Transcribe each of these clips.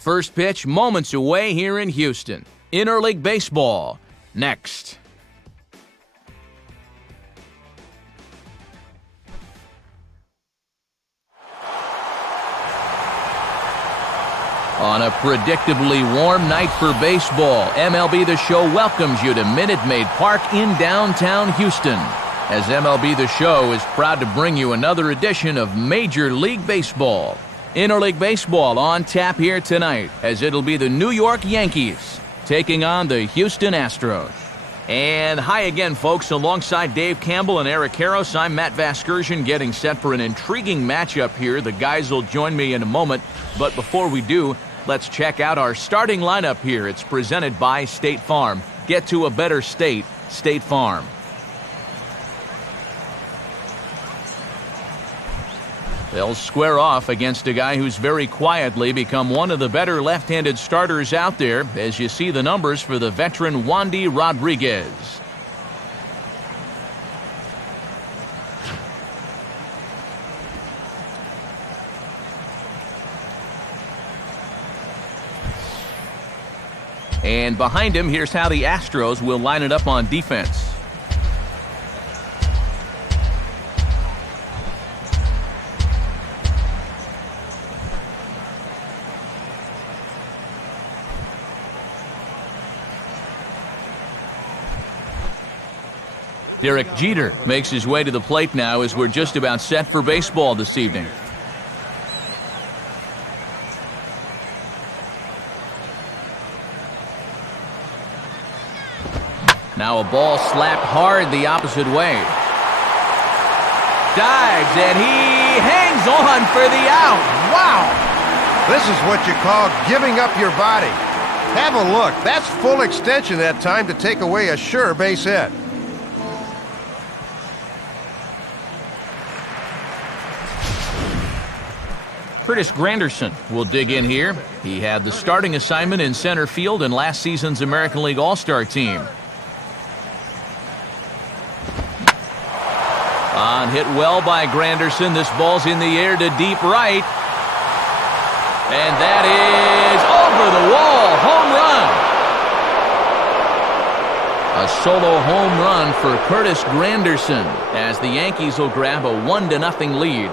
First pitch moments away here in Houston. Interleague Baseball, next. On a predictably warm night for baseball, MLB The Show welcomes you to Minute Maid Park in downtown Houston, as MLB The Show is proud to bring you another edition of Major League Baseball. Interleague Baseball on tap here tonight, as it'll be the New York Yankees taking on the Houston Astros. And hi again, folks. Alongside Dave Campbell and Eric Harros, I'm Matt Vasgersian, getting set for an intriguing matchup here. The guys will join me in a moment, but before we do, let's check out our starting lineup here. It's presented by State Farm. Get to a better state, State Farm. They'll square off against a guy who's very quietly become one of the better left-handed starters out there, as you see the numbers for the veteran Wandy Rodriguez. And behind him, here's how the Astros will line it up on defense. Derek Jeter makes his way to the plate now, as we're just about set for baseball this evening. Now a ball slapped hard the opposite way. Dives, and he hangs on for the out. Wow! This is what you call giving up your body. Have a look. That's full extension that time to take away a sure base hit. Curtis Granderson will dig in here. He had the starting assignment in center field in last season's American League All-Star team. On hit well by Granderson. This ball's in the air to deep right. And that is over the wall. Home run. A solo home run for Curtis Granderson, as the Yankees will grab a 1-0 lead.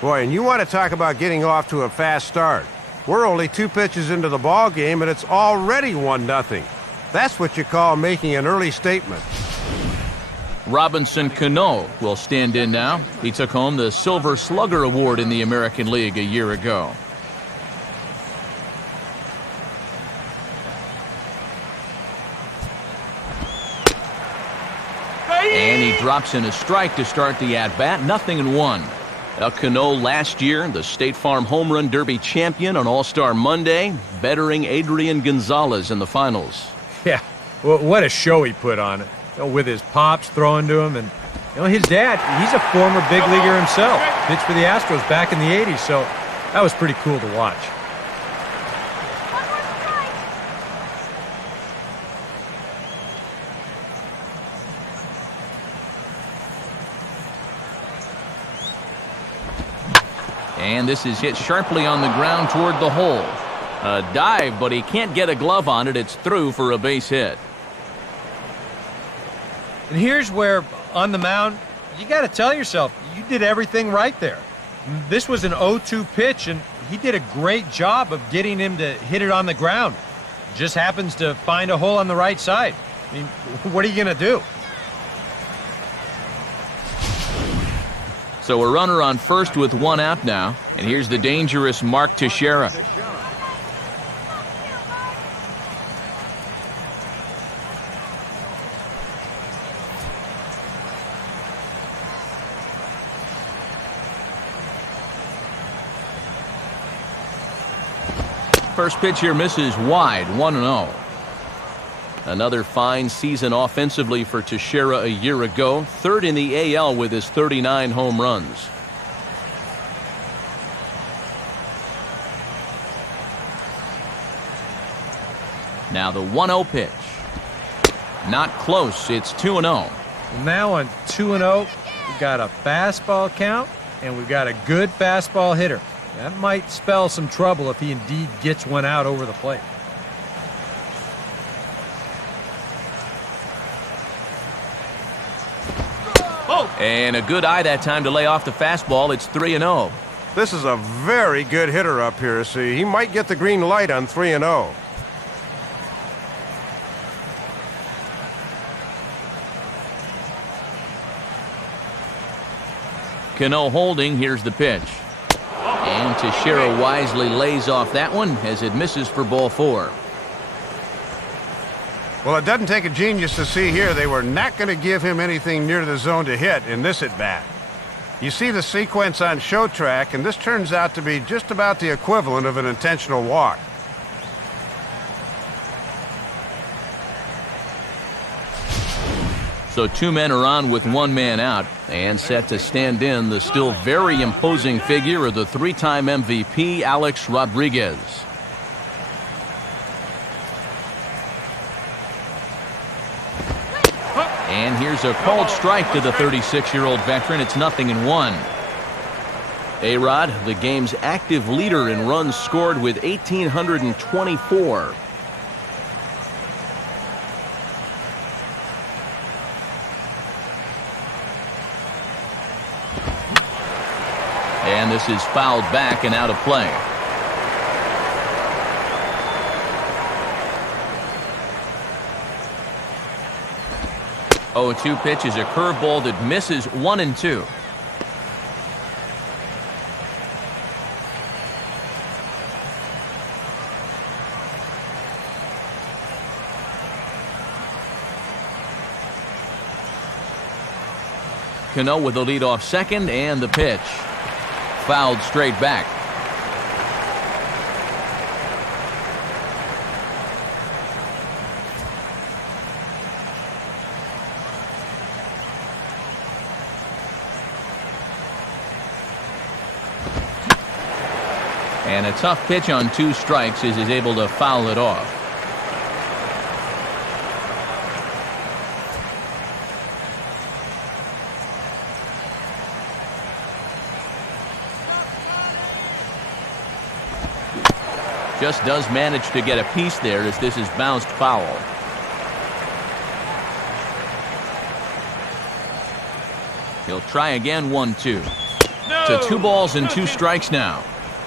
Boy, and you want to talk about getting off to a fast start. We're only 2 pitches into the ball game, and it's already 1-0. That's what you call making an early statement. Robinson Cano will stand in now. He took home the Silver Slugger Award in the American League a year ago. And he drops in a strike to start the at-bat. 0-1. Cano last year, the State Farm Home Run Derby champion on All-Star Monday, bettering Adrian Gonzalez in the finals. Yeah, well, what a show he put on it, with his pops throwing to him. And his dad, he's a former big leaguer himself. Pitched for the Astros back in the 80s, so that was pretty cool to watch. And this is hit sharply on the ground toward the hole. A dive, but he can't get a glove on it. It's through for a base hit. And here's where, on the mound, you got to tell yourself, you did everything right there. This was an 0-2 pitch, and he did a great job of getting him to hit it on the ground. Just happens to find a hole on the right side. I mean, what are you going to do? So a runner on first with 1 out now. And here's the dangerous Mark Teixeira. First pitch here misses wide, 1-0. Another fine season offensively for Teixeira a year ago. Third in the AL with his 39 home runs. Now the 1-0 pitch. Not close. It's 2-0. Now on 2-0, we've got a fastball count, and we've got a good fastball hitter. That might spell some trouble if he indeed gets one out over the plate. And a good eye that time to lay off the fastball. It's 3-0. This is a very good hitter up here, so he might get the green light on 3-0. Cano holding. Here's the pitch. And Teixeira wisely lays off that one as it misses for ball 4. Well, it doesn't take a genius to see here they were not going to give him anything near the zone to hit in this at-bat. You see the sequence on show track, and this turns out to be just about the equivalent of an intentional walk. So 2 men are on with 1 man out, and set to stand in the still very imposing figure of the 3-time MVP, Alex Rodriguez. And here's a called strike to the 36-year-old veteran. It's 0-1. A-Rod, the game's active leader in runs scored with 1,824. And this is fouled back and out of play. Oh, 2 pitch is a curveball that misses 1-2. Cano with the lead off second, and the pitch. Fouled straight back. And a tough pitch on 2 strikes as he's able to foul it off. Just does manage to get a piece there as this is bounced foul. He'll try again, 1-2. To 2 balls and 2 strikes now.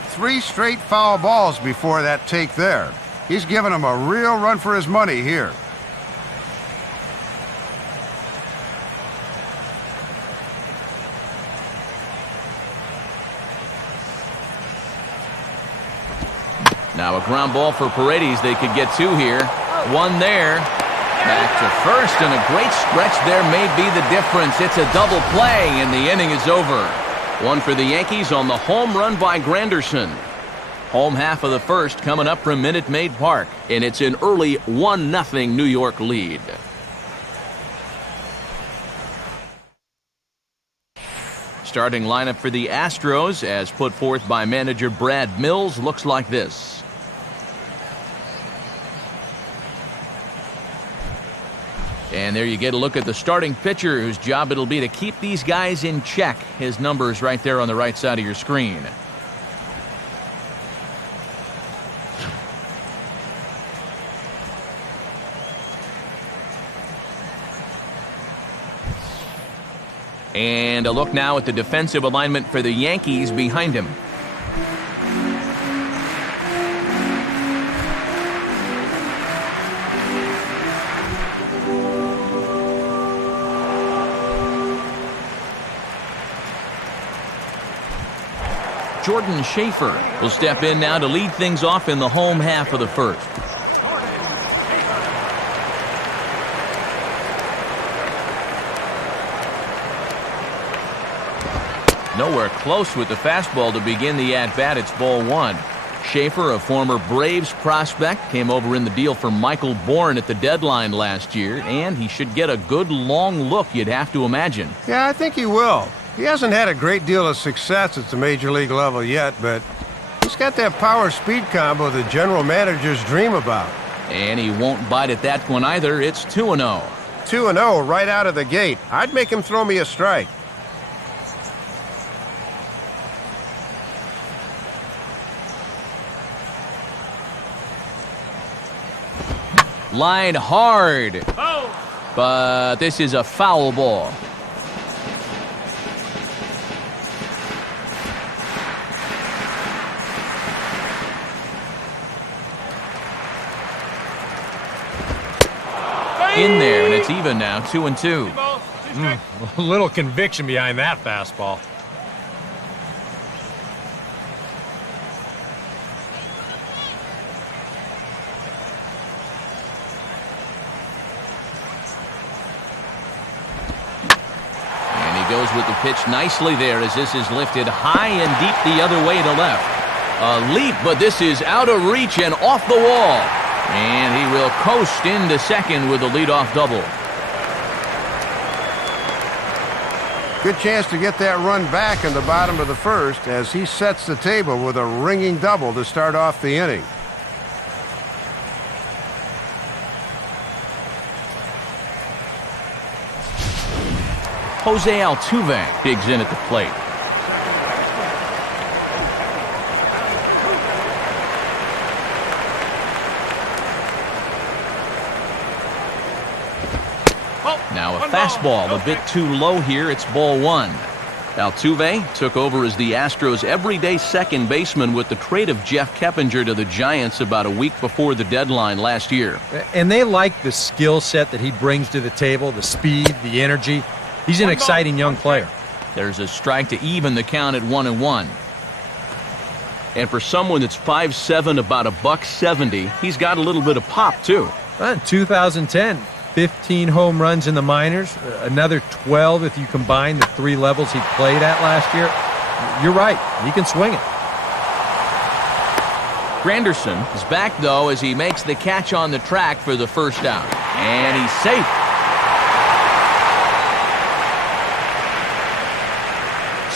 3 straight foul balls before that take there. He's giving him a real run for his money here. Now a ground ball for Paredes. They could get 2 here. 1 there. Back to first, and a great stretch there may be the difference. It's a double play, and the inning is over. 1 for the Yankees on the home run by Granderson. Home half of the first coming up from Minute Maid Park, and it's an early 1-0 New York lead. Starting lineup for the Astros, as put forth by manager Brad Mills, looks like this. And there you get a look at the starting pitcher, whose job it'll be to keep these guys in check. His number's right there on the right side of your screen. And a look now at the defensive alignment for the Yankees behind him. Jordan Schaefer will step in now to lead things off in the home half of the first. Nowhere close with the fastball to begin the at-bat. It's ball 1. Schaefer, a former Braves prospect, came over in the deal for Michael Bourne at the deadline last year, and he should get a good long look, you'd have to imagine. Yeah, I think he will. He hasn't had a great deal of success at the major league level yet, but he's got that power-speed combo the general managers dream about. And he won't bite at that one either. It's 2-0. 2-0 right out of the gate. I'd make him throw me a strike. Line hard. But this is a foul ball. In there, and it's even now, 2-2. A little conviction behind that fastball. And he goes with the pitch nicely there as this is lifted high and deep the other way to left. A leap, but this is out of reach and off the wall. And he will coast into second with a leadoff double. Good chance to get that run back in the bottom of the first as he sets the table with a ringing double to start off the inning. Jose Altuve digs in at the plate. Now a fastball a bit too low here. It's ball one. Altuve took over as the Astros' everyday second baseman with the trade of Jeff Keppinger to the Giants about a week before the deadline last year. And they like the skill set that he brings to the table, the speed, the energy. He's an exciting young player. There's a strike to even the count at 1-1. And for someone that's 5'7", about $170, he's got a little bit of pop too. In 2010, 15 home runs in the minors, another 12 if you combine the 3 levels he played at last year. You're right, he can swing it. Granderson is back, though, as he makes the catch on the track for the first out. And he's safe.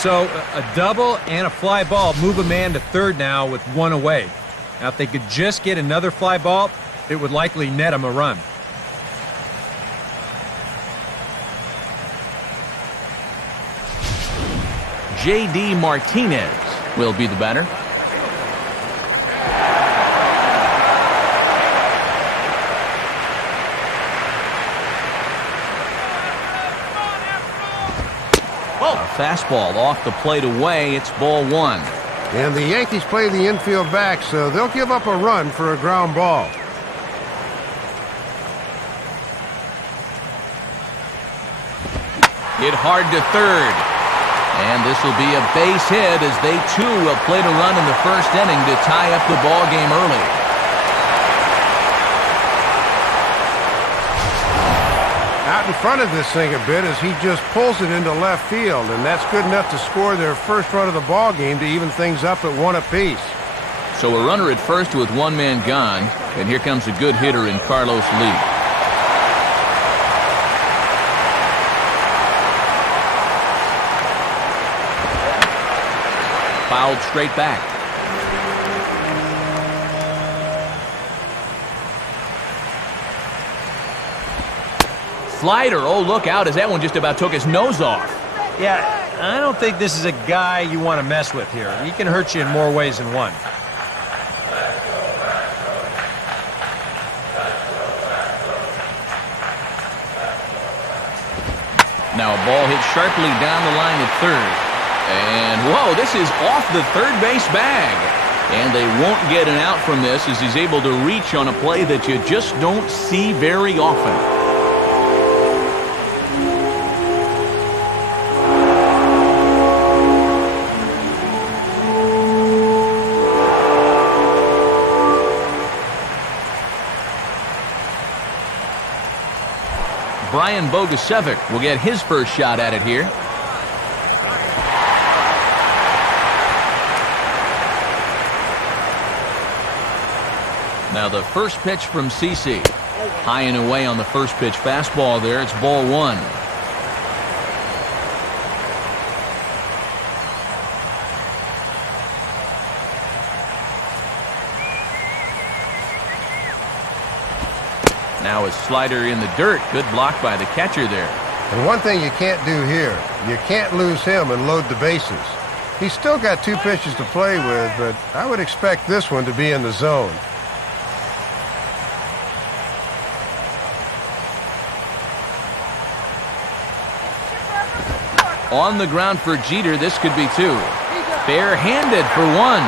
So a double and a fly ball move a man to third now with 1 away. Now, if they could just get another fly ball, it would likely net him a run. J.D. Martinez will be the batter. A fastball off the plate away. It's ball one. And the Yankees play the infield back, so they'll give up a run for a ground ball. Hit hard to third. And this will be a base hit as they, too, will play to run in the first inning to tie up the ball game early. Out in front of this thing a bit as he just pulls it into left field, and that's good enough to score their first run of the ball game to even things up at 1 apiece. So a runner at first with 1 man gone, and here comes a good hitter in Carlos Lee. Fouled straight back. Slider, oh, look out as that one just about took his nose off. Yeah, I don't think this is a guy you want to mess with here. He can hurt you in more ways than one. Now a ball hit sharply down the line at third. And, whoa, this is off the third base bag. And they won't get an out from this as he's able to reach on a play that you just don't see very often. Brian Bogusevic will get his first shot at it here. Now the first pitch from CeCe. High and away on the first pitch fastball there. It's ball one. Now a slider in the dirt. Good block by the catcher there. And one thing you can't do here, you can't lose him and load the bases. He's still got 2 pitches to play with, but I would expect this one to be in the zone. On the ground for Jeter, this could be 2. Bare-handed for 1.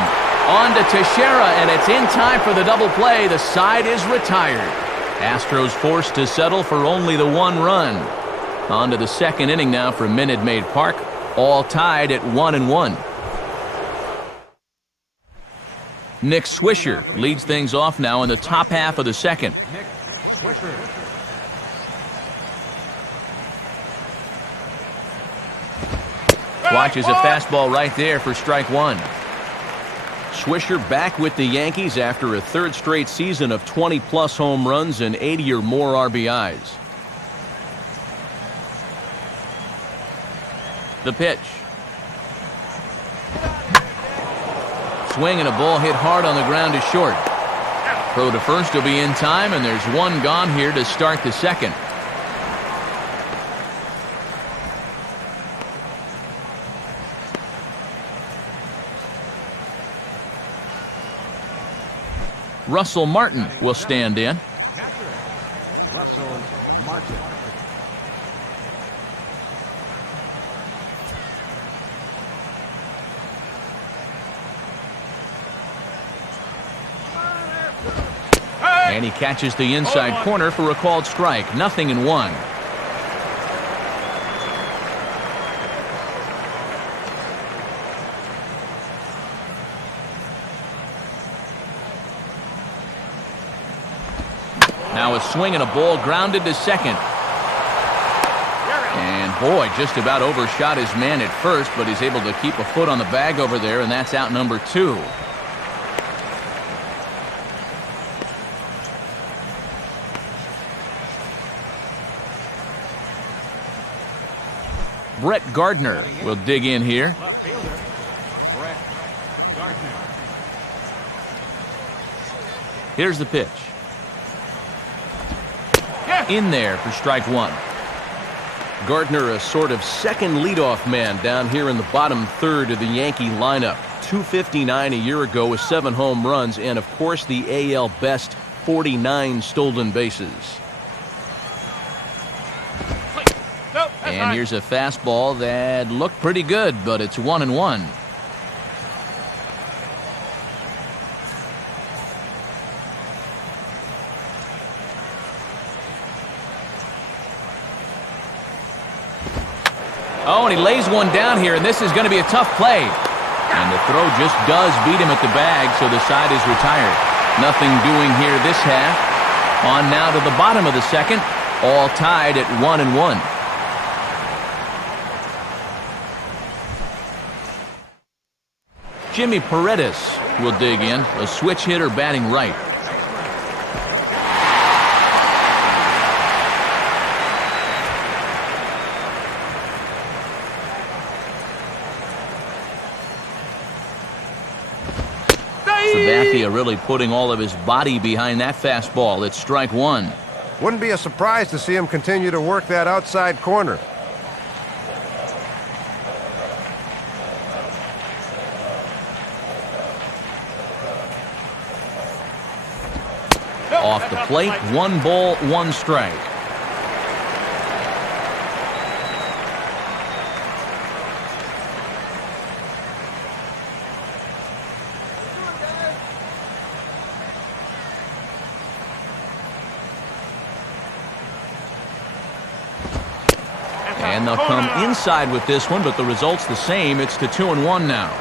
On to Teixeira, and it's in time for the double play. The side is retired. Astros forced to settle for only the 1 run. On to the second inning now from Minute Maid Park, all tied at 1-1. Nick Swisher leads things off now in the top half of the second. Nick Swisher. Watches a fastball right there for strike 1. Swisher back with the Yankees after a 3rd straight season of 20-plus home runs and 80 or more RBIs. The pitch. Swing and a ball hit hard on the ground to short. Throw to first will be in time, and there's 1 gone here to start the second. Russell Martin will stand in. Russell Martin. And he catches the inside corner for a called strike. 0-1. Now a swing and a ball grounded to second. And boy, just about overshot his man at first, but he's able to keep a foot on the bag over there, and that's out number 2. Brett Gardner will dig in here. Left fielder, Brett Gardner. Here's the pitch. In there for strike 1. Gardner, a sort of second leadoff man down here in the bottom third of the Yankee lineup. .259 a year ago with 7 home runs and, of course, the AL best 49 stolen bases. And here's a fastball that looked pretty good, but it's 1-1. Oh, and he lays one down here, and this is going to be a tough play. And the throw just does beat him at the bag, so the side is retired. Nothing doing here this half. On now to the bottom of the second, all tied at 1-1. Jimmy Paredes will dig in, a switch hitter batting right. Sabathia really putting all of his body behind that fastball. It's strike 1. Wouldn't be a surprise to see him continue to work that outside corner. Off the plate, 1 ball, 1 strike. And they'll come inside with this one, but the result's the same. It's to 2-1 now.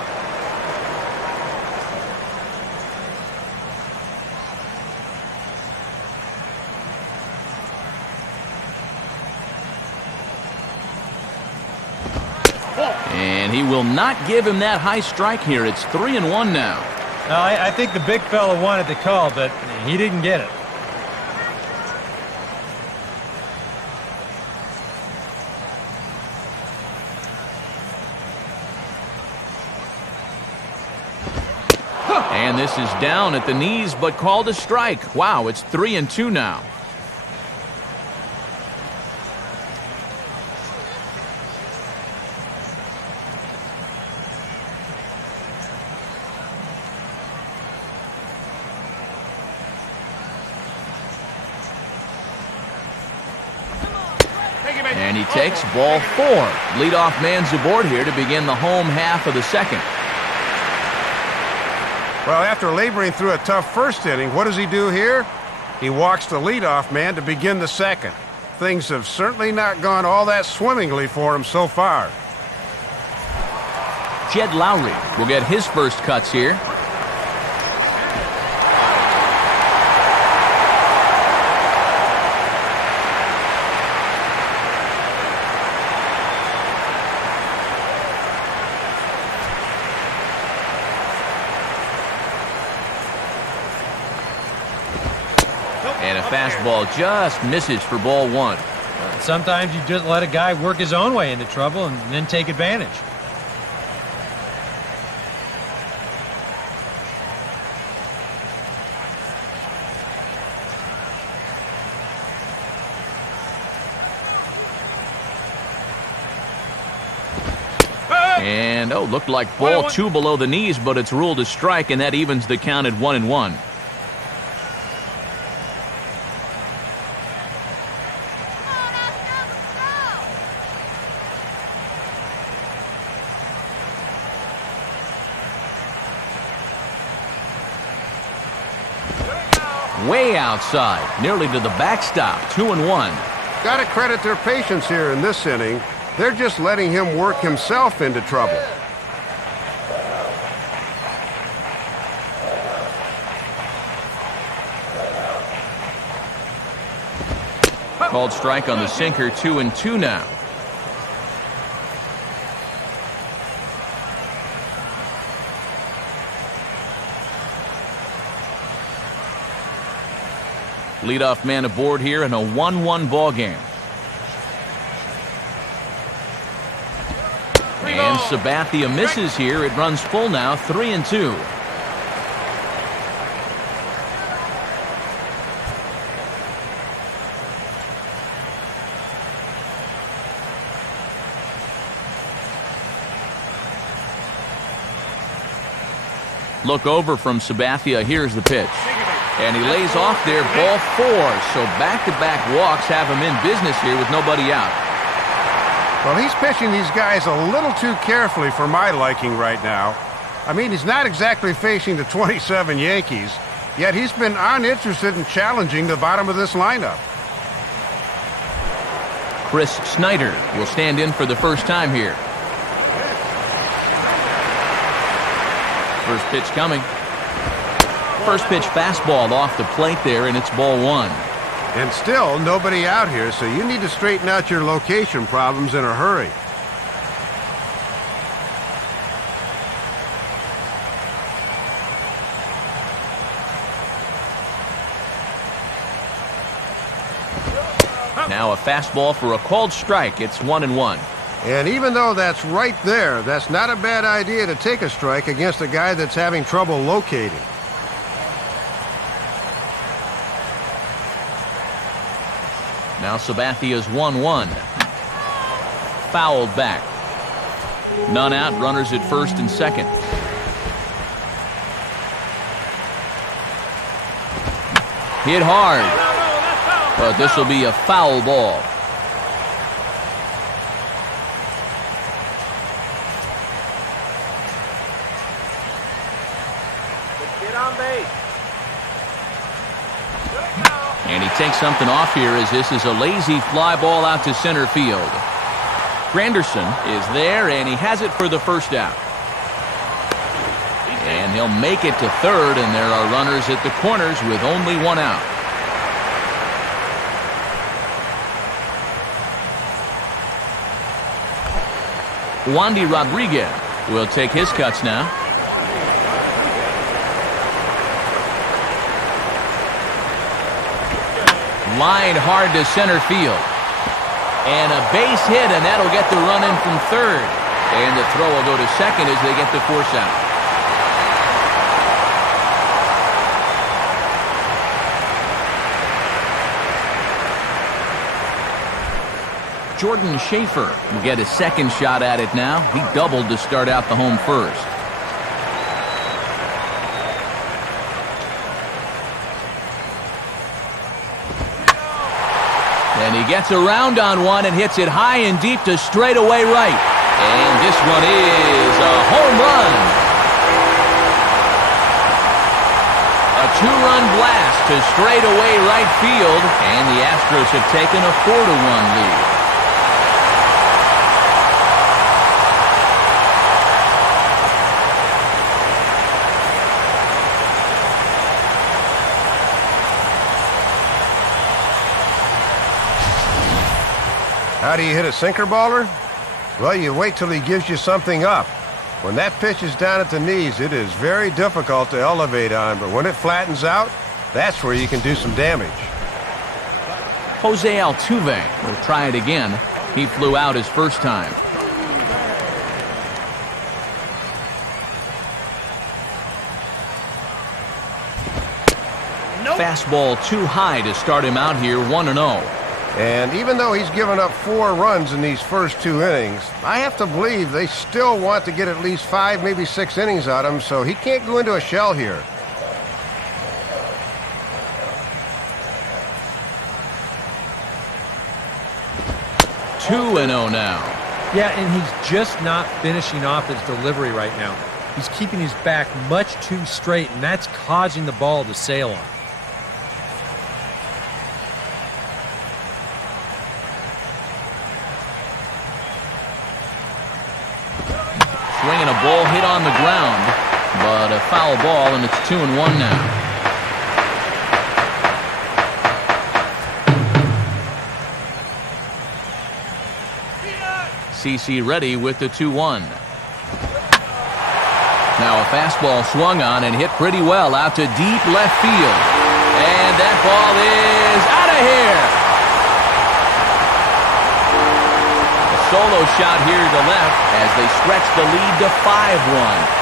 And he will not give him that high strike here. It's 3-1 now. I think the big fella wanted the call, but he didn't get it. And this is down at the knees, but called a strike. Wow, it's 3-2 now. And he takes ball 4. Leadoff man's aboard here to begin the home half of the second. Well, after laboring through a tough first inning, what does he do here? He walks the leadoff man to begin the second. Things have certainly not gone all that swimmingly for him so far. Jed Lowry will get his first cuts here. And a fastball just misses for ball 1. Sometimes you just let a guy work his own way into trouble and then take advantage. And, looked like ball 2 below the knees, but it's ruled a strike, and that evens the count at 1-1. Way outside, nearly to the backstop, 2-1. Got to credit their patience here in this inning. They're just letting him work himself into trouble. Called strike on the sinker, 2-2 now. Leadoff man aboard here in a 1-1 ball game. And Sabathia misses here. It runs full now, 3-2. Look over from Sabathia. Here's the pitch. And he lays off there, ball 4. So back-to-back walks have him in business here with nobody out. Well, he's pitching these guys a little too carefully for my liking right now. I mean, he's not exactly facing the 27 Yankees, yet he's been uninterested in challenging the bottom of this lineup. Chris Snyder will stand in for the first time here. First pitch coming. First pitch fastball off the plate there, and it's ball 1. And still nobody out here, so you need to straighten out your location problems in a hurry. Now a fastball for a called strike. It's 1-1. And even though that's right there, that's not a bad idea to take a strike against a guy that's having trouble locating. Now Sabathia's 1-1. Fouled back. None out, runners at first and second. Hit hard. But this will be a foul ball. Get on base. And he takes something off here as this is a lazy fly ball out to center field. Granderson is there, and he has it for the first out. And he'll make it to third, and there are runners at the corners with only one out. Wandy Rodriguez will take his cuts now. Line hard to center field. And a base hit, and that'll get the run in from third. And the throw will go to second as they get the force out. Jordan Schaefer will get his second shot at it now. He doubled to start out the home first. And he gets around on one and hits it high and deep to straightaway right. And this one is a home run. A two-run blast to straightaway right field, and the Astros have taken a 4-1 lead. How do you hit a sinker baller? Well, you wait till he gives you something up. When that pitch is down at the knees, it is very difficult to elevate on, but when it flattens out, that's where you can do some damage. Jose Altuve will try it again. He flew out his first time. Fastball too high to start him out here, 1-0. And even though he's given up 4 runs in these first 2 innings, I have to believe they still want to get at least 5, maybe 6 innings out of him, so he can't go into a shell here. Two and 0 now. Yeah, and he's just not finishing off his delivery right now. He's keeping his back much too straight, and that's causing the ball to sail on. Swinging a ball hit on the ground, but a foul ball, and it's 2-1 now. CC ready with the 2-1. Now a fastball swung on and hit pretty well out to deep left field. And that ball is out of here. Solo shot here to left as they stretch the lead to 5-1.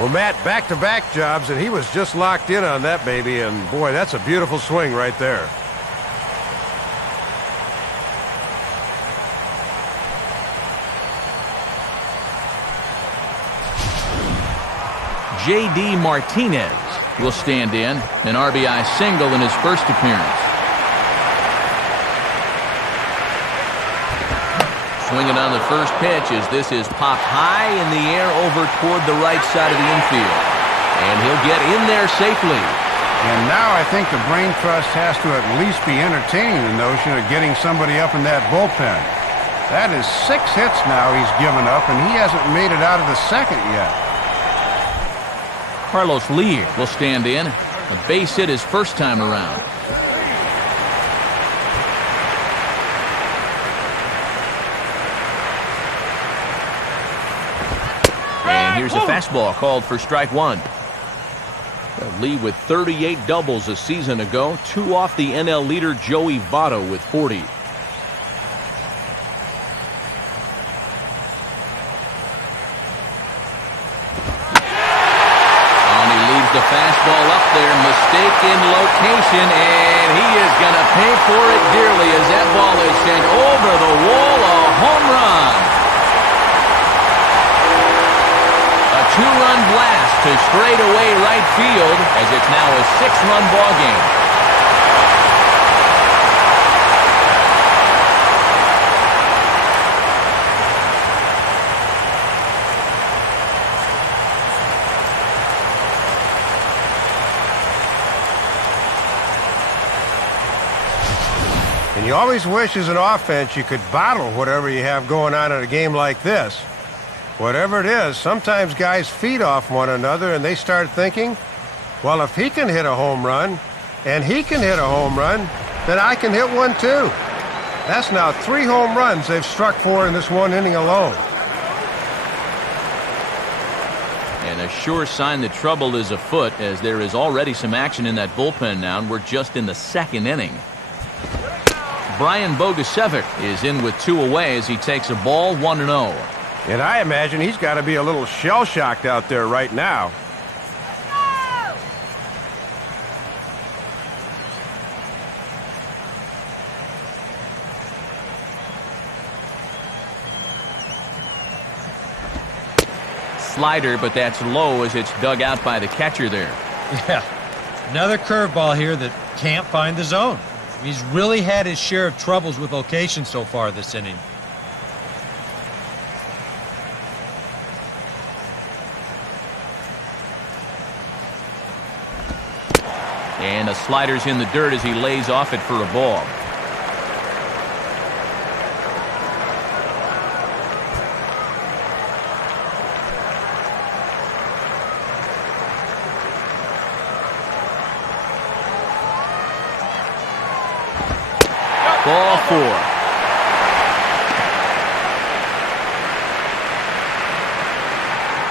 Well, Matt, back-to-back jobs, and he was just locked in on that baby, and boy, that's a beautiful swing right there. J.D. Martinez will stand in, an RBI single in his first appearance. Swinging on the first pitch as this is popped high in the air over toward the right side of the infield. And he'll get in there safely. And now I think the brain trust has to at least be entertaining the notion of getting somebody up in that bullpen. That is 6 hits now he's given up, and he hasn't made it out of the second yet. Carlos Lear will stand in. A base hit his first time around. Here's a fastball called for strike 1. Lee with 38 doubles a season ago, 2 off the NL leader Joey Votto with 40. And he leaves the fastball up there, mistaken location, and he is going to pay for it dearly as that ball is sent over the wall, a home run. 2-run blast to straightaway right field as it's now a 6-run ball game. And you always wish as an offense you could bottle whatever you have going on in a game like this. Whatever it is, sometimes guys feed off one another and they start thinking, well, if he can hit a home run and he can hit a home run, then I can hit one too. That's now 3 home runs they've struck for in this 1 inning alone. And a sure sign that trouble is afoot as there is already some action in that bullpen now, and we're just in the 2nd inning. Brian Bogusevic is in with 2 away as he takes a ball 1-0. And I imagine he's got to be a little shell-shocked out there right now. slider, but that's low as it's dug out by the catcher there. Yeah, another curveball here that can't find the zone. He's really had his share of troubles with location so far this inning. And the slider's in the dirt as he lays off it for a ball. Ball 4.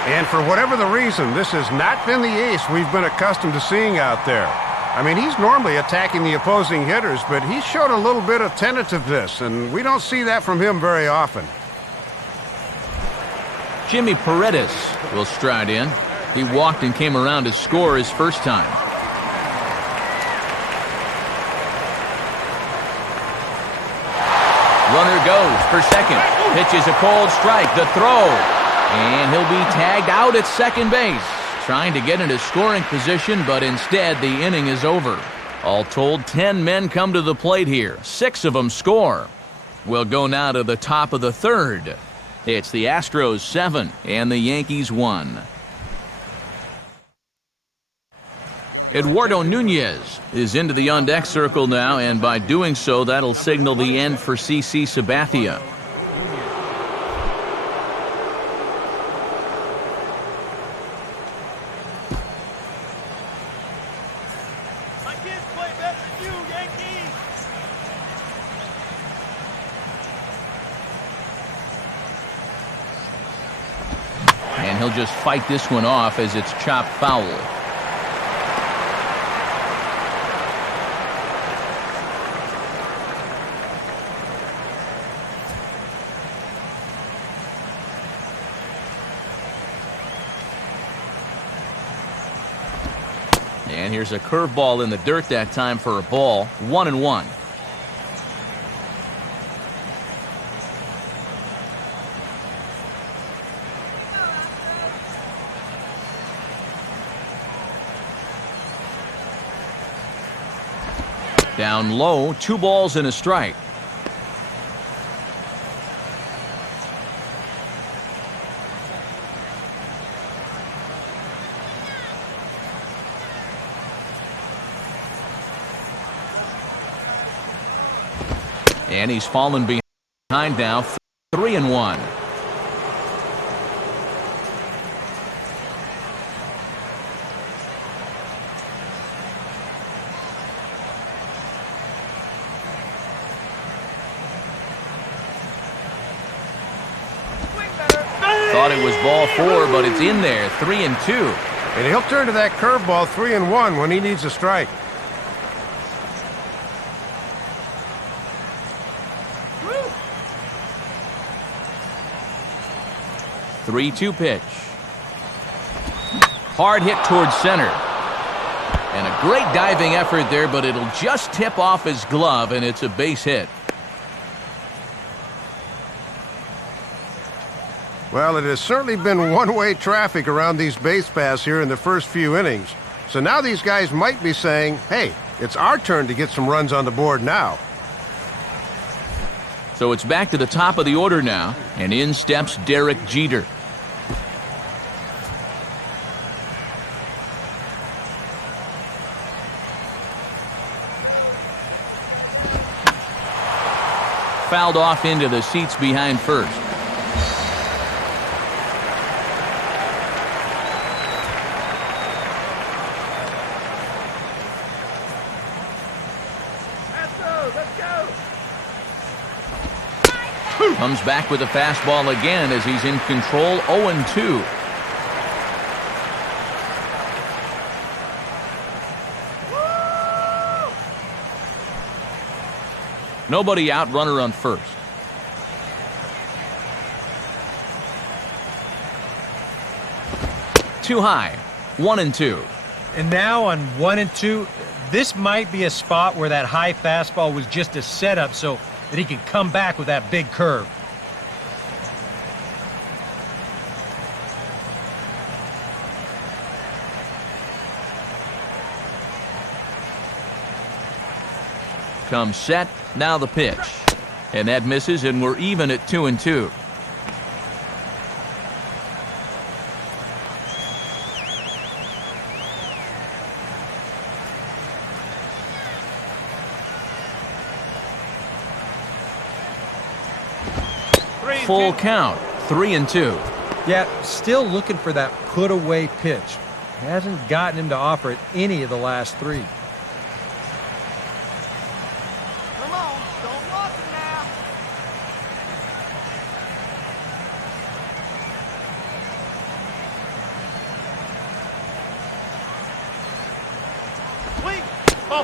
And for whatever the reason, this has not been the ace we've been accustomed to seeing out there. I mean, he's normally attacking the opposing hitters, but he showed a little bit of tentativeness, and we don't see that from him very often. Jimmy Paredes will stride in. He walked and came around to score his first time. Runner goes for second. Pitches a cold strike. The throw. And he'll be tagged out at second base. Trying to get into scoring position, but instead the inning is over. All told, 10 men come to the plate here. 6 of them score. We'll go now to the top of the third. It's the Astros 7 and the Yankees 1. Eduardo Nunez is into the on-deck circle now, and by doing so, that'll signal the end for CC Sabathia. And he'll just fight this one off as it's chopped foul. And here's a curveball in the dirt that time for a ball. 1-1. Down low, 2 balls and a strike. And he's fallen behind now, 3-1. Thought it was ball 4, but it's in there, 3-2. And he'll turn to that curveball 3-1 when he needs a strike. 3-2 pitch. Hard hit towards center. And a great diving effort there, but it'll just tip off his glove, and it's a base hit. Well, it has certainly been one-way traffic around these base paths here in the first few innings. So now these guys might be saying, hey, it's our turn to get some runs on the board now. So it's back to the top of the order now, and in steps Derek Jeter. Fouled off into the seats behind first. Astros, let's go! Comes back with a fastball again as he's in control, 0-2. Nobody out, runner on first. Too high, 1-2. And now on 1-2, this might be a spot where that high fastball was just a setup so that he could come back with that big curve. comes set. Now the pitch. And that misses, and we're even at 2-2. Full count, 3-2. Yeah, still looking for that put-away pitch. Hasn't gotten him to offer it any of the last three. Come on, don't walk it now.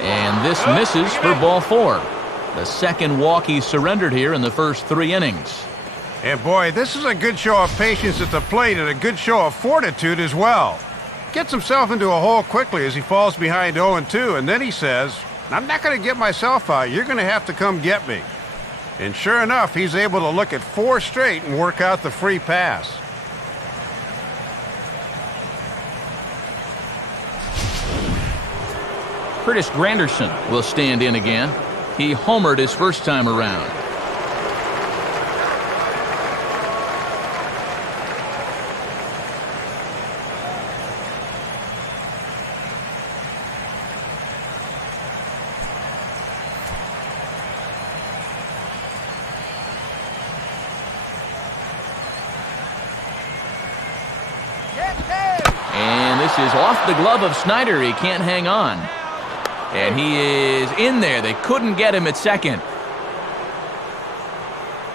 And this misses for ball 4. The second walk he surrendered here in the first 3 innings. And boy, this is a good show of patience at the plate and a good show of fortitude as well. Gets himself into a hole quickly as he falls behind 0-2, and then he says, I'm not going to get myself out. You're going to have to come get me. And sure enough, he's able to look at 4 straight and work out the free pass. Curtis Granderson will stand in again. He homered his first time around. And this is off the glove of Snyder. He can't hang on. And he is in there. They couldn't get him at second.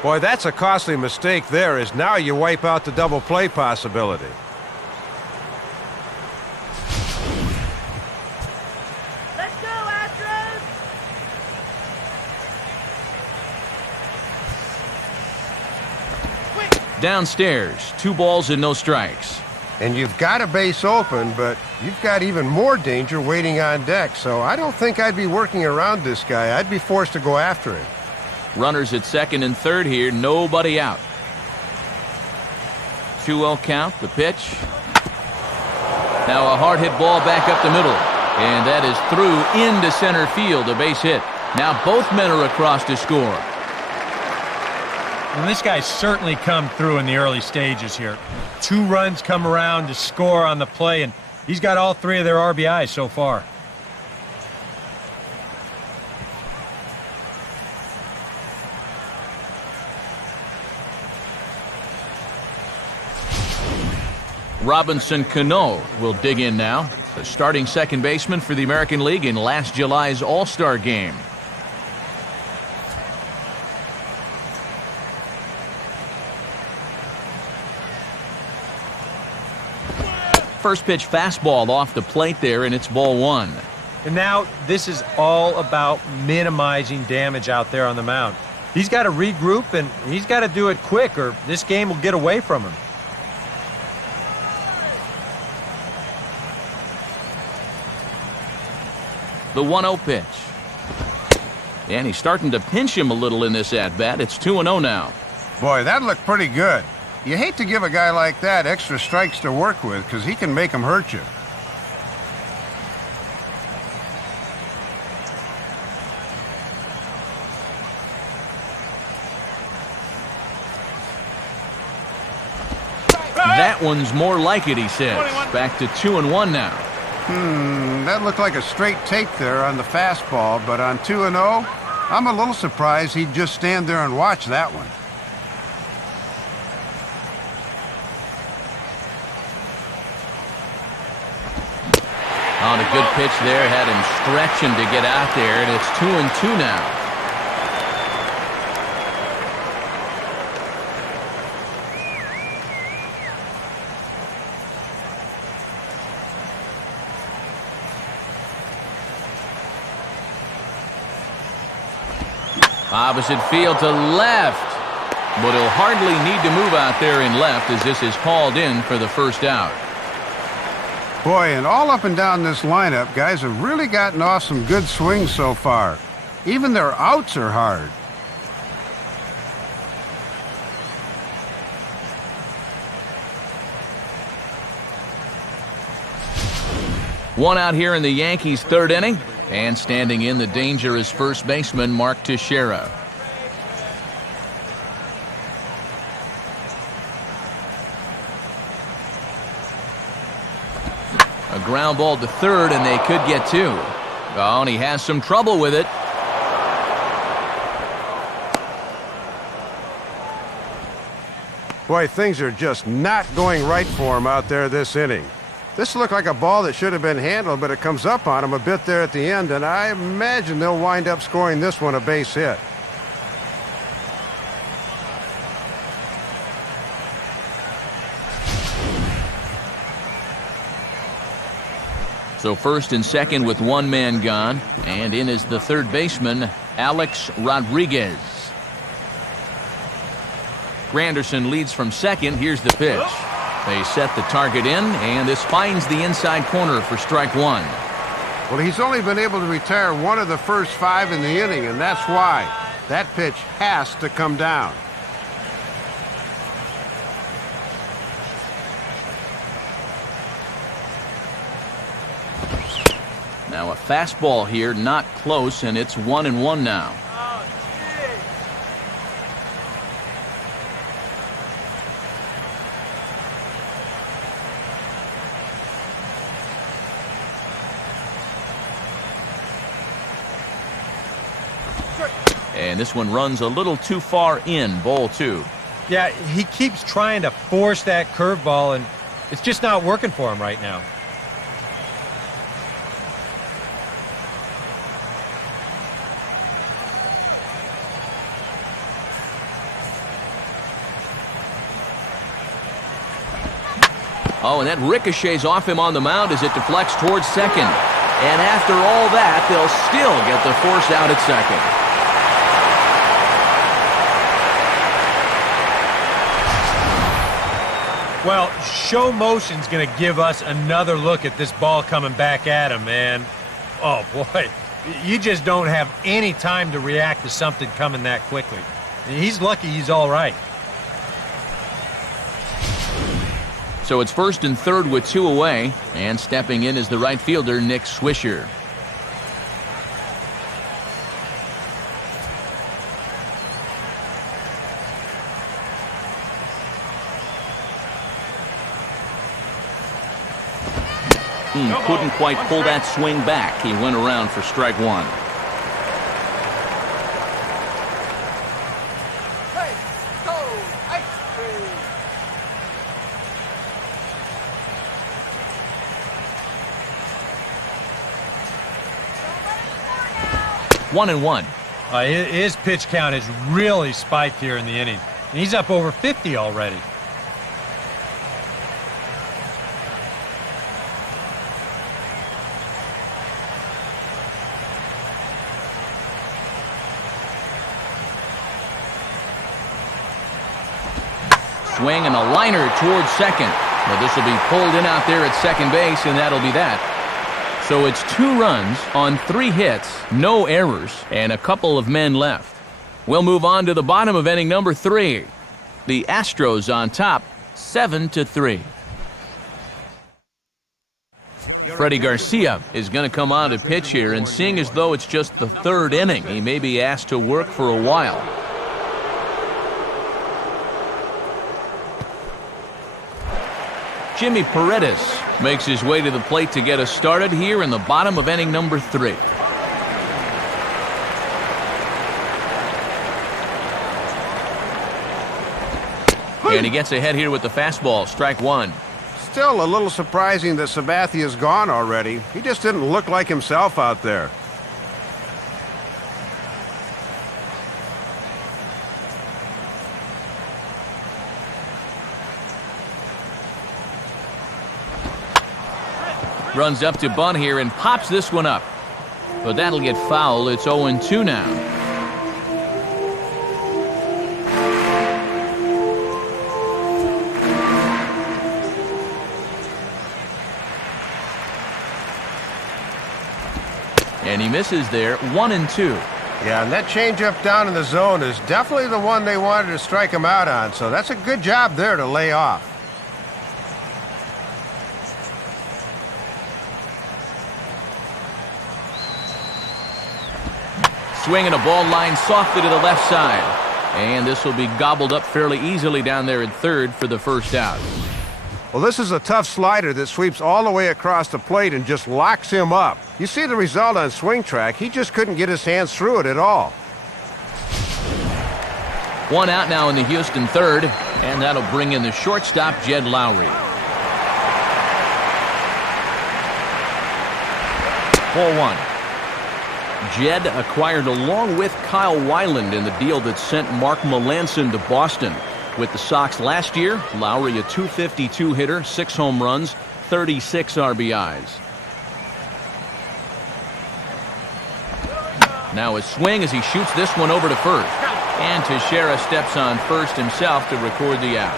Boy, that's a costly mistake there, as now you wipe out the double play possibility. Let's go, Astros! Downstairs, 2 balls and no strikes. And you've got a base open, but you've got even more danger waiting on deck, so I don't think I'd be working around this guy. I'd be forced to go after him. Runners at second and third here, nobody out. 2-0 count, the pitch. Now a hard hit ball back up the middle. And that is through into center field, a base hit. Now both men are across to score. And this guy's certainly come through in the early stages here. 2 runs come around to score on the play, and he's got all 3 of their RBIs so far. Robinson Cano will dig in now, the starting second baseman for the American League in last July's All-Star game. First pitch fastball off the plate there, and it's ball 1. And now this is all about minimizing damage out there on the mound. He's got to regroup, and he's got to do it quick, or this game will get away from him. The 1-0 pitch. And he's starting to pinch him a little in this at-bat. It's 2-0 now. Boy, that looked pretty good. You hate to give a guy like that extra strikes to work with because he can make them hurt you. That one's more like it, he says. Back to 2-1 now. That looked like a straight take there on the fastball, but on 2-0, I'm a little surprised he'd just stand there and watch that one. On a good pitch there, had him stretching to get out there, and it's 2-2 now. Opposite field to left, but he'll hardly need to move out there in left as this is called in for the first out. Boy, and all up and down this lineup, guys have really gotten off some good swings so far. Even their outs are hard. One out here in the Yankees' third inning, And standing in the danger is first baseman Mark Teixeira. A ground ball to third, and they could get two. Oh, and he has some trouble with it. Boy, things are just not going right for him out there this inning. This looked like a ball that should have been handled, but it comes up on him a bit there at the end, and I imagine they'll wind up scoring this one a base hit. So first and second with one man gone, and in is the third baseman, Alex Rodriguez. Granderson leads from second. Here's the pitch. They set the target in, and this finds the inside corner for strike one. Well, he's only been able to retire one of the first 5 in the inning, and that's why. That pitch has to come down. Now a fastball here, not close, and it's 1-1 now. And this one runs a little too far in, ball 2. Yeah, he keeps trying to force that curveball, and it's just not working for him right now. Oh, and that ricochets off him on the mound as it deflects towards second. And after all that, they'll still get the force out at second. Well, show motion's going to give us another look at this ball coming back at him, man. Oh, boy. You just don't have any time to react to something coming that quickly. He's lucky he's all right. So it's first and third with 2 away, and stepping in is the right fielder, Nick Swisher. Couldn't quite pull that swing back. He went around for strike one. One and one. His pitch count has really spiked here in the inning. And he's up over 50 already. Swing and a liner towards second. But this will be pulled in out there at second base, and that'll be that. So it's 2 runs on 3 hits, no errors, and a couple of men left. We'll move on to the bottom of inning number 3. The Astros on top, 7-3. Freddie Garcia is going to come on to pitch here, and seeing as though it's just the 3rd inning, he may be asked to work for a while. Jimmy Paredes makes his way to the plate to get us started here in the bottom of inning number 3. And he gets ahead here with the fastball, strike one. Still a little surprising that Sabathia's gone already. He just didn't look like himself out there. Runs up to bunt here and pops this one up. But that'll get foul. It's 0-2 now. And he misses there, 1-2. Yeah, and that changeup down in the zone is definitely the one they wanted to strike him out on. So that's a good job there to lay off. swing and a ball line softly to the left side. And this will be gobbled up fairly easily down there at third for the first out. Well, this is a tough slider that sweeps all the way across the plate and just locks him up. You see the result on swing track. He just couldn't get his hands through it at all. One out now in the Houston third, and that'll bring in the shortstop, Jed Lowry. Ball one. Jed acquired along with Kyle Weiland in the deal that sent Mark Melanson to Boston. With the Sox last year, Lowry a .252 hitter, 6 home runs, 36 RBIs. Now a swing as he shoots this one over to first. And Teixeira steps on first himself to record the out.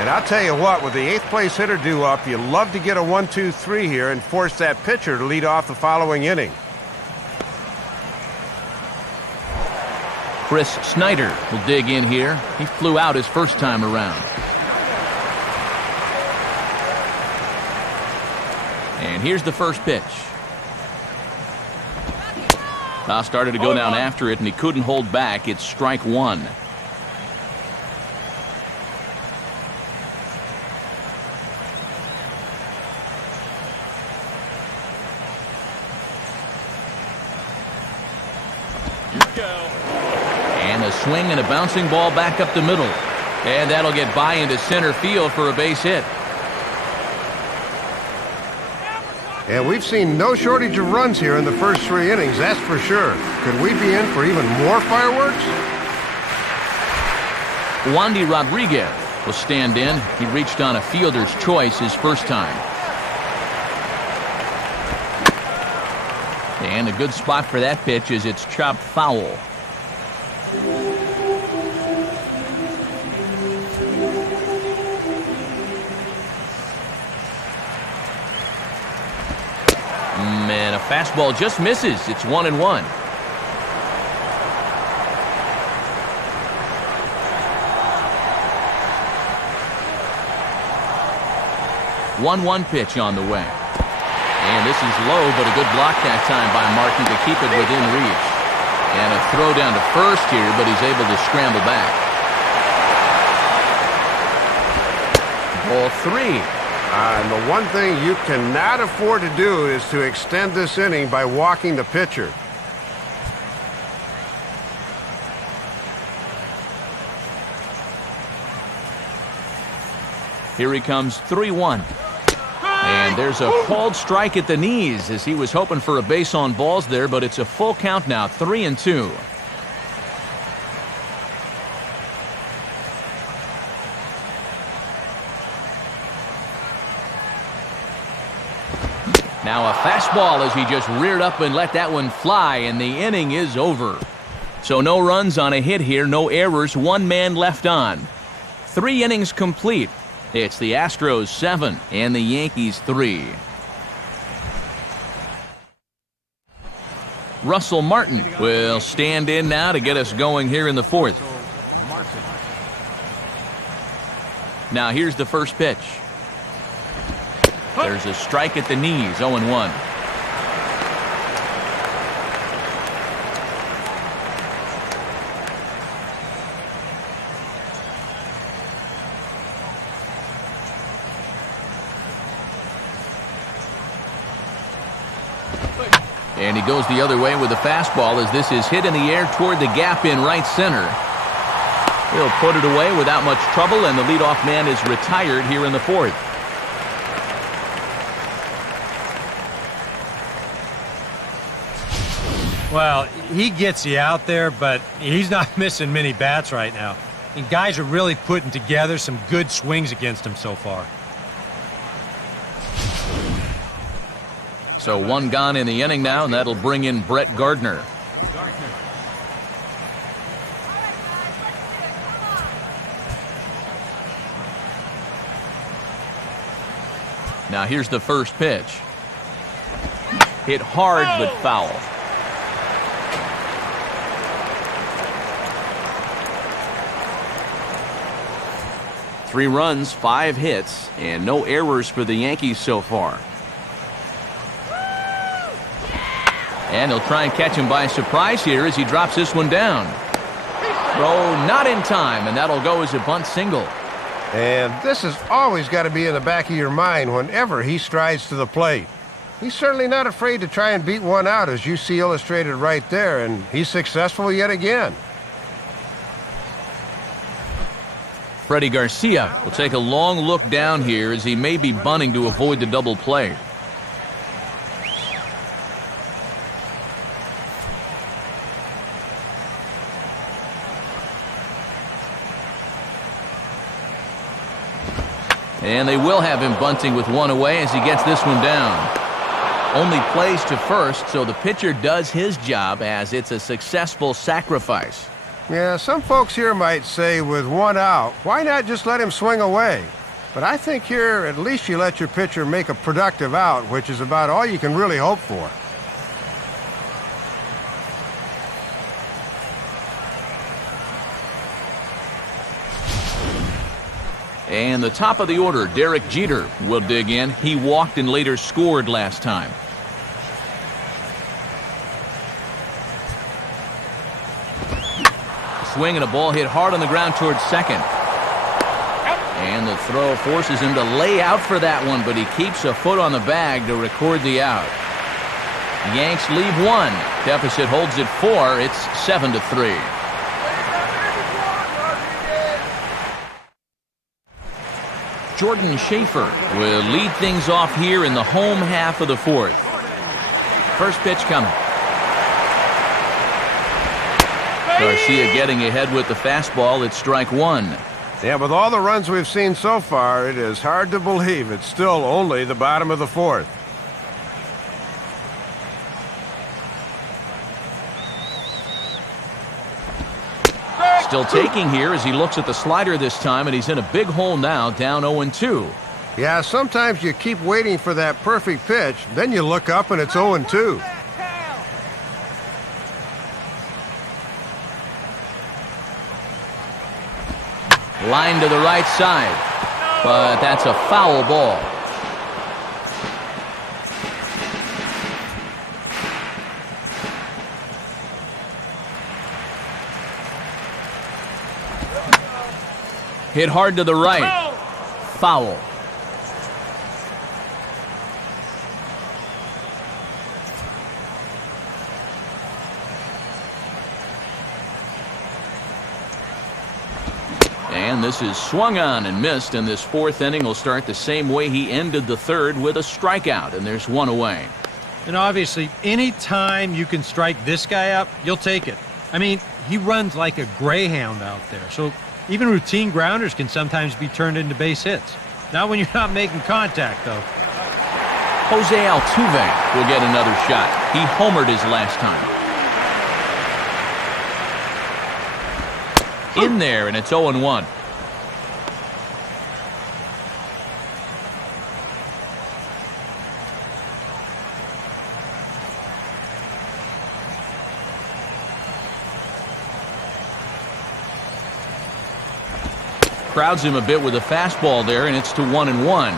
And I'll tell you what, with the 8th place hitter due up, you love to get a 1-2-3 here and force that pitcher to lead off the following inning. Chris Snyder will dig in here. He flew out his first time around. And here's the first pitch. Toss started to go down after it, and he couldn't hold back. It's strike one. And a swing and a bouncing ball back up the middle. And that'll get by into center field for a base hit. And we've seen no shortage of runs here in the first 3 innings, that's for sure. Could we be in for even more fireworks? Wandy Rodriguez will stand in. He reached on a fielder's choice his first time. And a good spot for that pitch is it's chopped foul. And a fastball just misses. It's 1-1. One pitch on the way. And this is low, but a good block that time by Martin to keep it within reach. And a throw down to first here, but he's able to scramble back. Ball 3. And the one thing you cannot afford to do is to extend this inning by walking the pitcher. Here he comes, 3-1. And there's a called strike at the knees as he was hoping for a base on balls there, but it's a full count now, 3-2. Now a fastball as he just reared up and let that one fly, and the inning is over. So no runs on a hit here, no errors, 1 man left on. 3 innings complete. It's the Astros 7 and the Yankees 3. Russell Martin will stand in now to get us going here in the 4th. Now here's the first pitch. There's a strike at the knees, 0-1. And he goes the other way with a fastball as this is hit in the air toward the gap in right center. He'll put it away without much trouble, and the leadoff man is retired here in the 4th. Well, he gets you out there, but he's not missing many bats right now. And guys are really putting together some good swings against him so far. So 1 gone in the inning now, and that'll bring in Brett Gardner. Now here's the first pitch. Hit hard but foul. Three runs, 5 hits, and no errors for the Yankees so far. And he'll try and catch him by surprise here as he drops this one down. Throw not in time, and that'll go as a bunt single. And this has always got to be in the back of your mind whenever he strides to the plate. He's certainly not afraid to try and beat one out, as you see illustrated right there, and he's successful yet again. Freddie Garcia will take a long look down here as he may be bunting to avoid the double play. And they will have him bunting with one away as he gets this one down. Only plays to first, so the pitcher does his job as it's a successful sacrifice. Yeah, some folks here might say with one out, why not just let him swing away? But I think here at least you let your pitcher make a productive out, which is about all you can really hope for. And the top of the order, Derek Jeter, will dig in. He walked and later scored last time. Swing and a ball hit hard on the ground towards second. And the throw forces him to lay out for that one, but he keeps a foot on the bag to record the out. Yanks leave one. Deficit holds at 4. It's 7-3. Jordan Schaefer will lead things off here in the home half of the fourth. First pitch coming. Garcia getting ahead with the fastball. It's strike one. Yeah, with all the runs we've seen so far, it is hard to believe it's still only the bottom of the fourth. Still taking here as he looks at the slider this time, and he's in a big hole now, down 0-2. Yeah, sometimes you keep waiting for that perfect pitch, then you look up and it's 0-2. Line to the right side, but that's a foul ball. Hit hard to the right. Foul. And this is swung on and missed, and this fourth inning will start the same way he ended the third, with a strikeout, and there's one away. And obviously, any time you can strike this guy out, you'll take it. I mean, he runs like a greyhound out there, so even routine grounders can sometimes be turned into base hits. Not when you're not making contact, though. Jose Altuve will get another shot. He homered his last time. In there, and it's 0-1. Crowds him a bit with a fastball there, and it's to 1-1.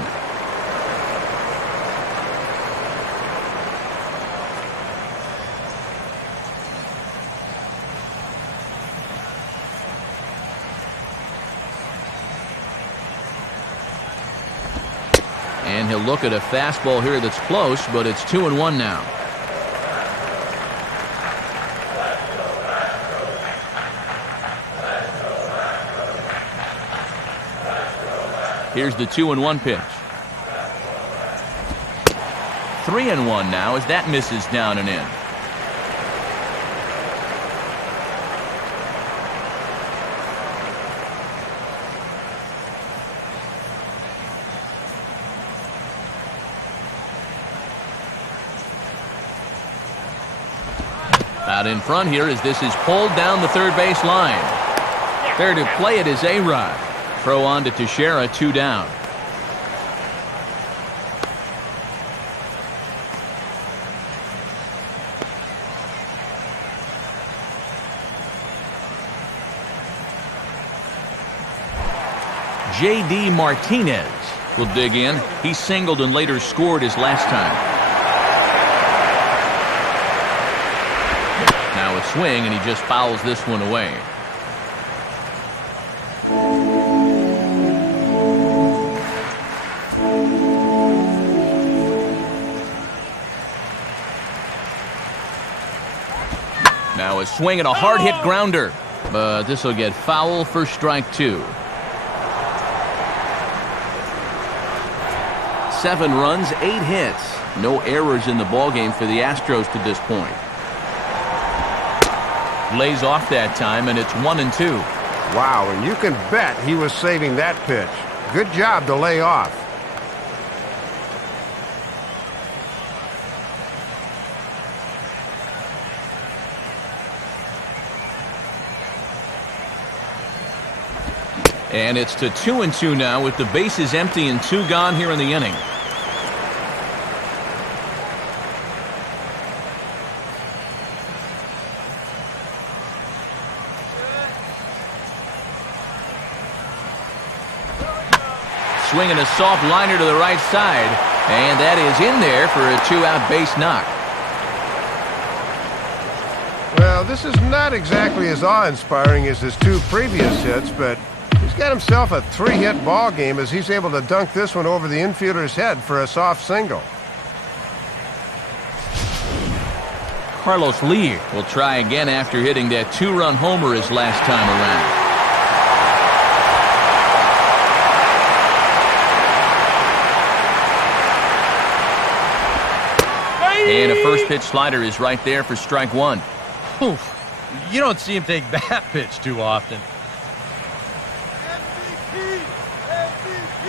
And he'll look at a fastball here that's close, but it's 2-1 now. Here's the 2-1 pitch. 3-1 now as that misses down and in. Out in front here as this is pulled down the third base line. There to play it is A-Rod. Throw on to Teixeira, 2 down. J.D. Martinez will dig in. He singled and later scored his last time. swing, and he just fouls this one away. Now a swing and a hard-hit grounder, but this will get foul for strike 2. 7 runs, 8 hits. No errors in the ballgame for the Astros to this point. Lays off that time, and it's 1-2. Wow, and you can bet he was saving that pitch. Good job to lay off. And it's to 2-2 now with the bases empty and 2 gone here in the inning. Swinging a soft liner to the right side, and that is in there for a 2-out base knock. Well, this is not exactly as awe-inspiring as his 2 previous hits, but he's got himself a 3-hit ball game as he's able to dunk this one over the infielder's head for a soft single. Carlos Lee will try again after hitting that 2-run homer his last time around. And a first pitch slider is right there for strike 1. Oof. You don't see him take that pitch too often. MVP! MVP!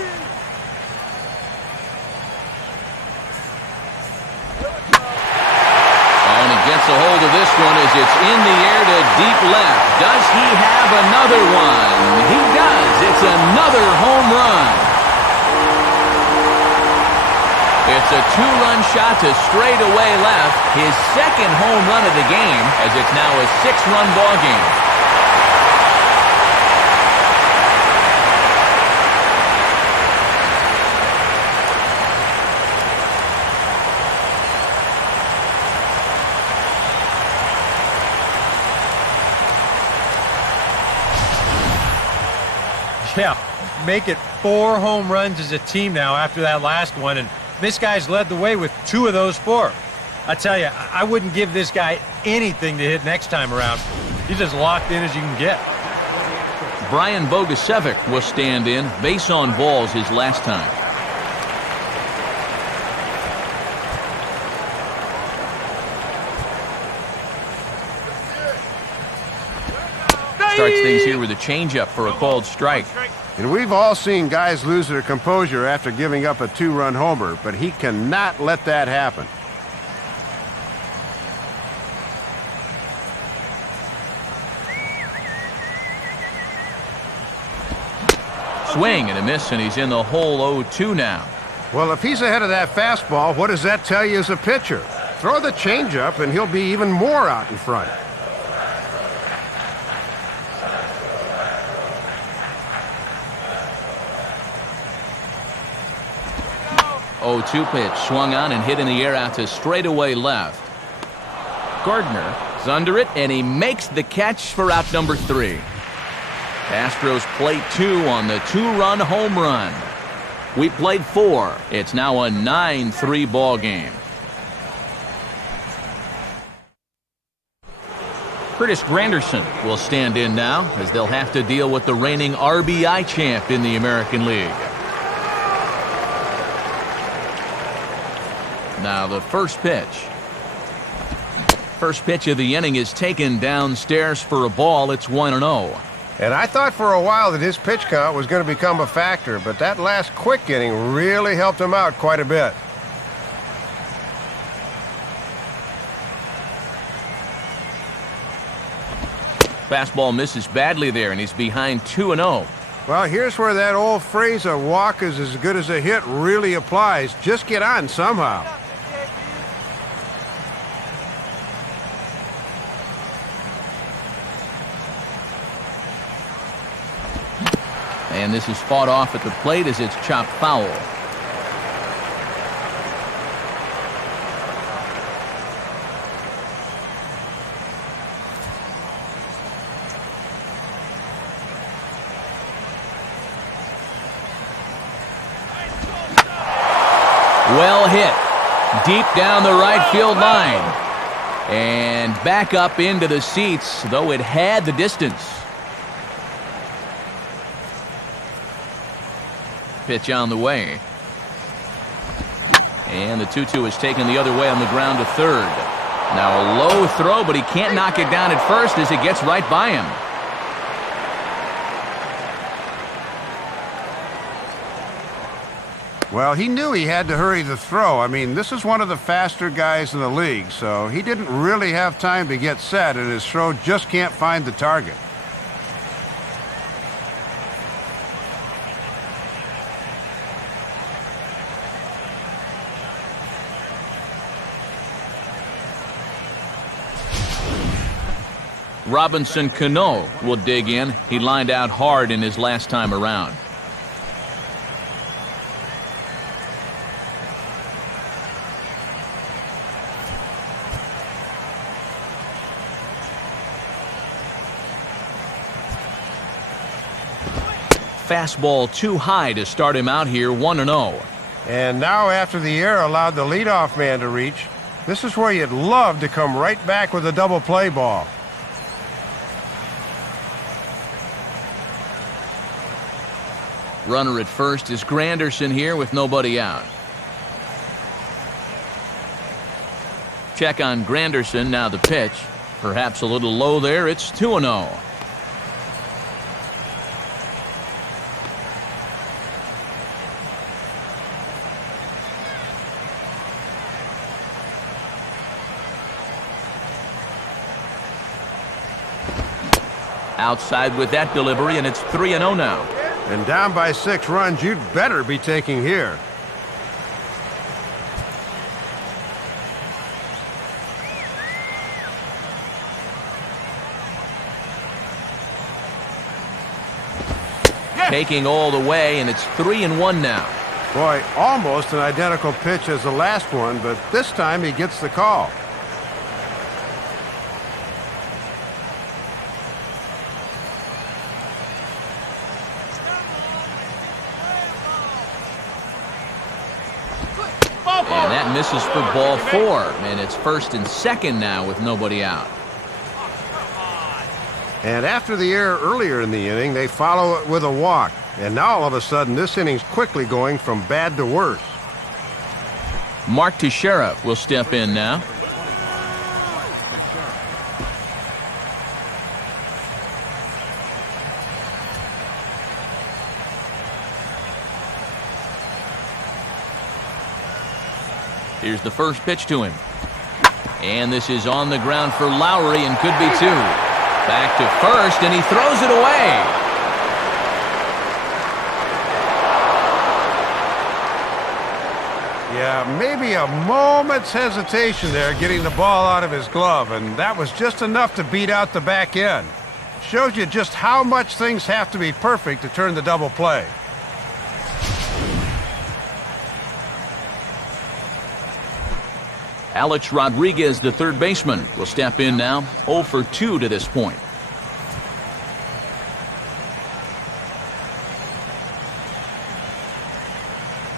And he gets a hold of this one as it's in the air to deep left. Does he have another one? He does. It's another home run. It's a 2-run shot to straightaway left. His second home run of the game, as it's now a 6-run ball game. Yeah, make it 4 home runs as a team now after that last one, and this guy's led the way with 2 of those 4. I tell you, I wouldn't give this guy anything to hit next time around. He's as locked in as you can get. Brian Bogusevic will stand in. Base on balls his last time. Starts things here with a changeup for a called strike. And we've all seen guys lose their composure after giving up a 2-run homer, but he cannot let that happen. Swing and a miss, and he's in the hole 0-2 now. Well, if he's ahead of that fastball, what does that tell you as a pitcher? Throw the changeup, and he'll be even more out in front. 0-2 pitch swung on and hit in the air out to straightaway left. Gardner is under it, and he makes the catch for out number 3. Astros play 2 on the 2-run home run. We played 4. It's now a 9-3 ball game. Curtis Granderson will stand in now as they'll have to deal with the reigning RBI champ in the American League. Now the first pitch. First pitch of the inning is taken downstairs for a ball. It's 1-0. And I thought for a while that his pitch count was going to become a factor, but that last quick inning really helped him out quite a bit. Fastball misses badly there, and he's behind 2-0. Well, here's where that old phrase, a walk is as good as a hit, really applies. Just get on somehow. And this is fought off at the plate as it's chopped foul. Well hit. Deep down the right field line. And back up into the seats, though it had the distance. Pitch on the way. And the 2-2 is taken the other way on the ground to third. Now a low throw, but he can't knock it down at first as it gets right by him. Well, he knew he had to hurry the throw. I mean, this is one of the faster guys in the league, so he didn't really have time to get set, and his throw just can't find the target. Robinson Cano will dig in. He lined out hard in his last time around. Fastball too high to start him out here, 1-0. And now after the error allowed the leadoff man to reach, this is where you'd love to come right back with a double play ball. Runner at first is Granderson here with nobody out. Check on Granderson, now the pitch. Perhaps a little low there, it's 2-0. Outside with that delivery, and it's 3-0 now. And down by 6 runs, you'd better be taking here. Taking all the way, and it's 3-1 now. Boy, almost an identical pitch as the last one, but this time he gets the call. And that misses for ball 4, and it's 1st and 2nd now with nobody out. And after the error earlier in the inning, they follow it with a walk. And now all of a sudden, this inning's quickly going from bad to worse. Mark Teixeira will step in now. Here's the first pitch to him. And this is on the ground for Lowry and could be 2. Back to first, and he throws it away. Yeah, maybe a moment's hesitation there getting the ball out of his glove, and that was just enough to beat out the back end. Shows you just how much things have to be perfect to turn the double play. Alex Rodriguez, the third baseman, will step in now. 0 for 2 to this point.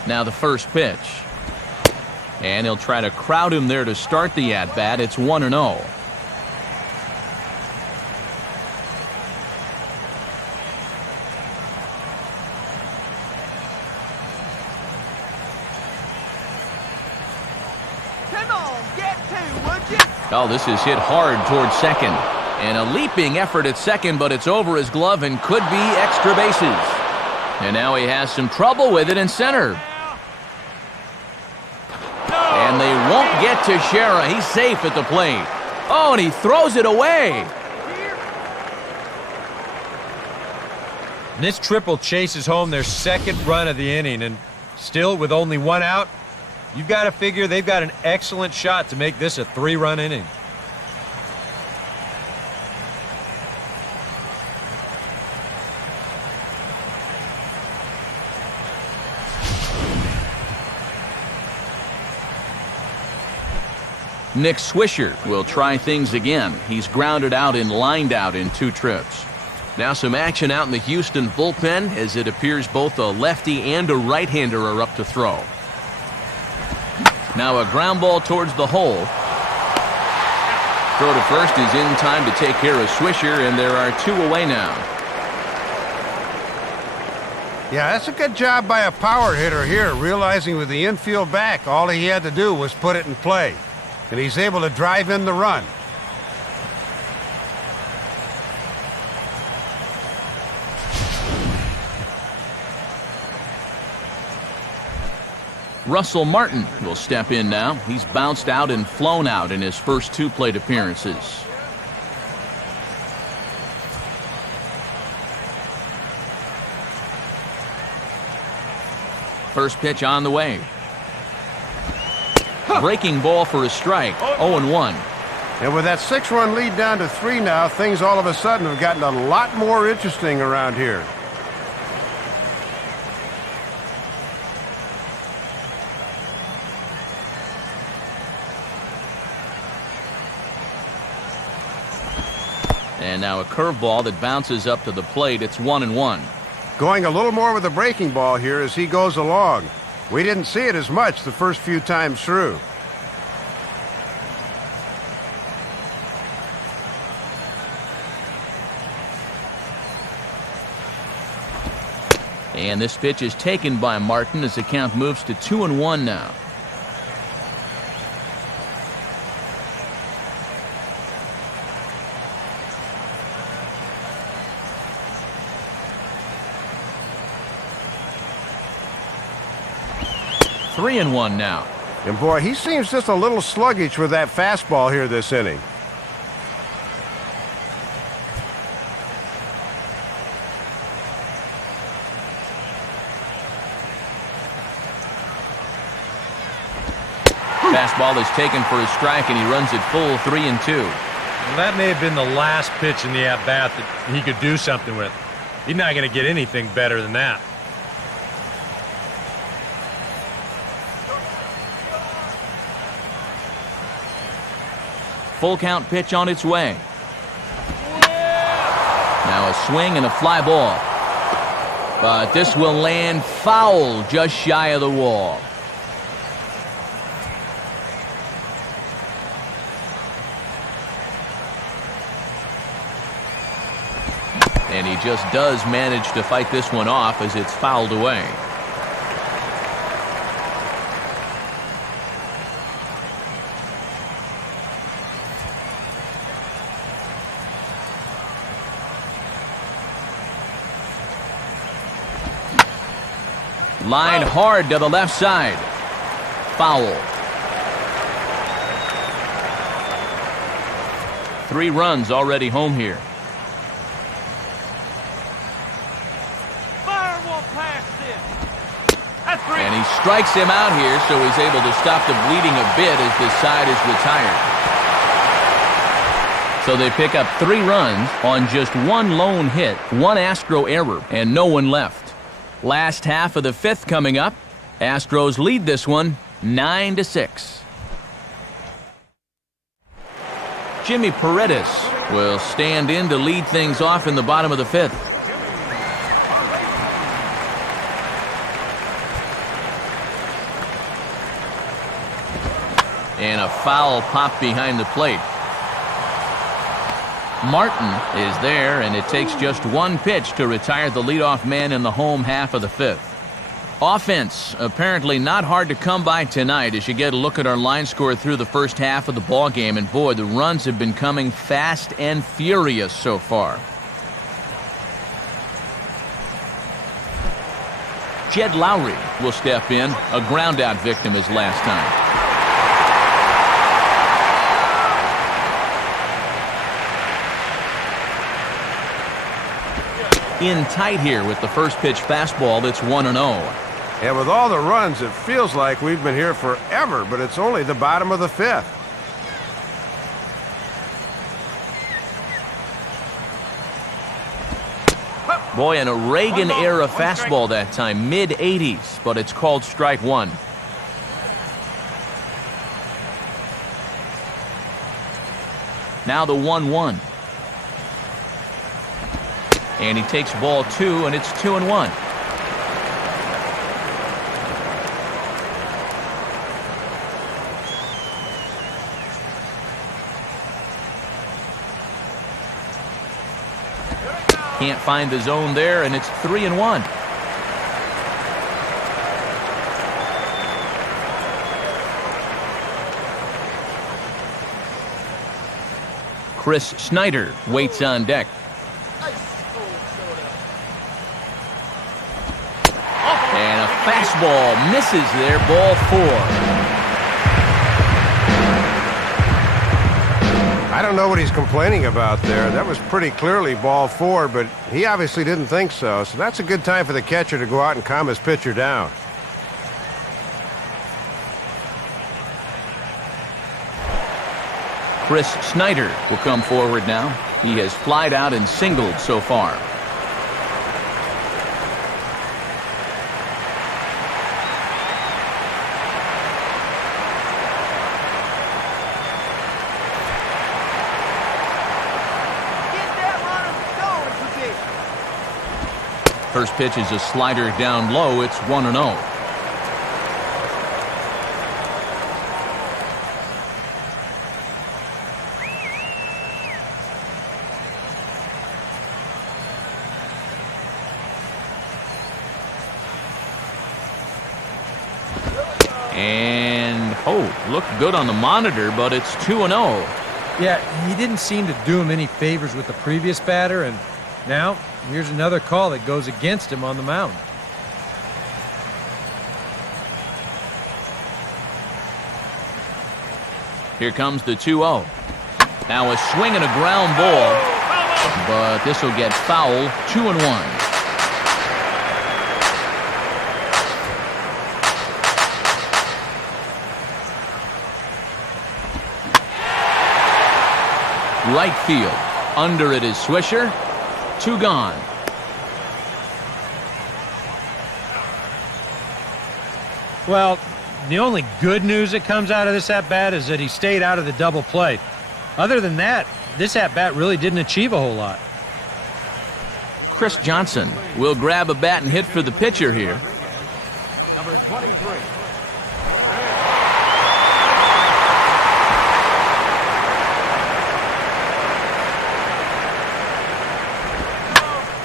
Now the first pitch. And he'll try to crowd him there to start the at-bat. It's 1-0. Oh, this is hit hard towards second. And a leaping effort at second, but it's over his glove and could be extra bases. And now he has some trouble with it in center. And they won't get Teixeira. He's safe at the plate. Oh, and he throws it away. This triple chases home their second run of the inning, and still with only 1 out, you've got to figure they've got an excellent shot to make this a 3-run inning. Nick Swisher will try things again. He's grounded out and lined out in 2 trips. Now some action out in the Houston bullpen as it appears both a lefty and a right-hander are up to throw. Now a ground ball towards the hole. Throw to first is in time to take care of Swisher, and there are 2 away now. Yeah, that's a good job by a power hitter here, realizing with the infield back, all he had to do was put it in play. And he's able to drive in the run. Russell Martin will step in now. He's bounced out and flown out in his first 2 plate appearances. First pitch on the way. Breaking ball for a strike. 0-1. And with that 6-run lead down to 3 now, things all of a sudden have gotten a lot more interesting around here. And now a curveball that bounces up to the plate. It's 1-1. Going a little more with the breaking ball here as he goes along. We didn't see it as much the first few times through. And this pitch is taken by Martin as the count moves to 2-1 now. Three and 1 now. And boy, he seems just a little sluggish with that fastball here this inning. Fastball is taken for a strike, and he runs it full 3-2. Well, that may have been the last pitch in the at-bat that he could do something with. He's not going to get anything better than that. Full count pitch on its way. Now a swing and a fly ball. But this will land foul just shy of the wall. And he just does manage to fight this one off as it's fouled away. Line hard to the left side. Foul. 3 runs already home here. Fire one past this. That's 3. And he strikes him out here, so he's able to stop the bleeding a bit as this side is retired. So they pick up 3 runs on just 1 lone hit, 1 Astro error, and no one left. Last half of the 5th coming up. Astros lead this one 9-6. Jimmy Paredes will stand in to lead things off in the bottom of the 5th. And a foul pop behind the plate. Martin is there, and it takes just 1 pitch to retire the leadoff man in the home half of the 5th. Offense apparently not hard to come by tonight as you get a look at our line score through the first half of the ball game, and boy, the runs have been coming fast and furious so far. Jed Lowry will step in, a groundout victim as last time. In tight here with the first pitch fastball that's 1-0. And with all the runs, it feels like we've been here forever, but it's only the bottom of the 5th. Boy, an Reagan-era fastball that time, mid-80s, but it's called strike 1. Now the 1-1. And he takes ball 2, and it's 2-1. Can't find the zone there, and it's 3-1. Chris Snyder waits on deck. And a fastball misses there, ball 4. I don't know what he's complaining about there. That was pretty clearly ball 4, but he obviously didn't think so. So that's a good time for the catcher to go out and calm his pitcher down. Chris Snyder will come forward now. He has flied out and singled so far. First pitch is a slider down low. It's 1-0. And, looked good on the monitor, but it's 2-0. Yeah, he didn't seem to do him any favors with the previous batter, and now here's another call that goes against him on the mound. Here comes the 2-0. Now a swing and a ground ball, but this will get foul. 2-1. Right field. Under it is Swisher. 2 gone. Well, the only good news that comes out of this at-bat is that he stayed out of the double play. Other than that, this at-bat really didn't achieve a whole lot. Chris Johnson will grab a bat and hit for the pitcher here. Number 23.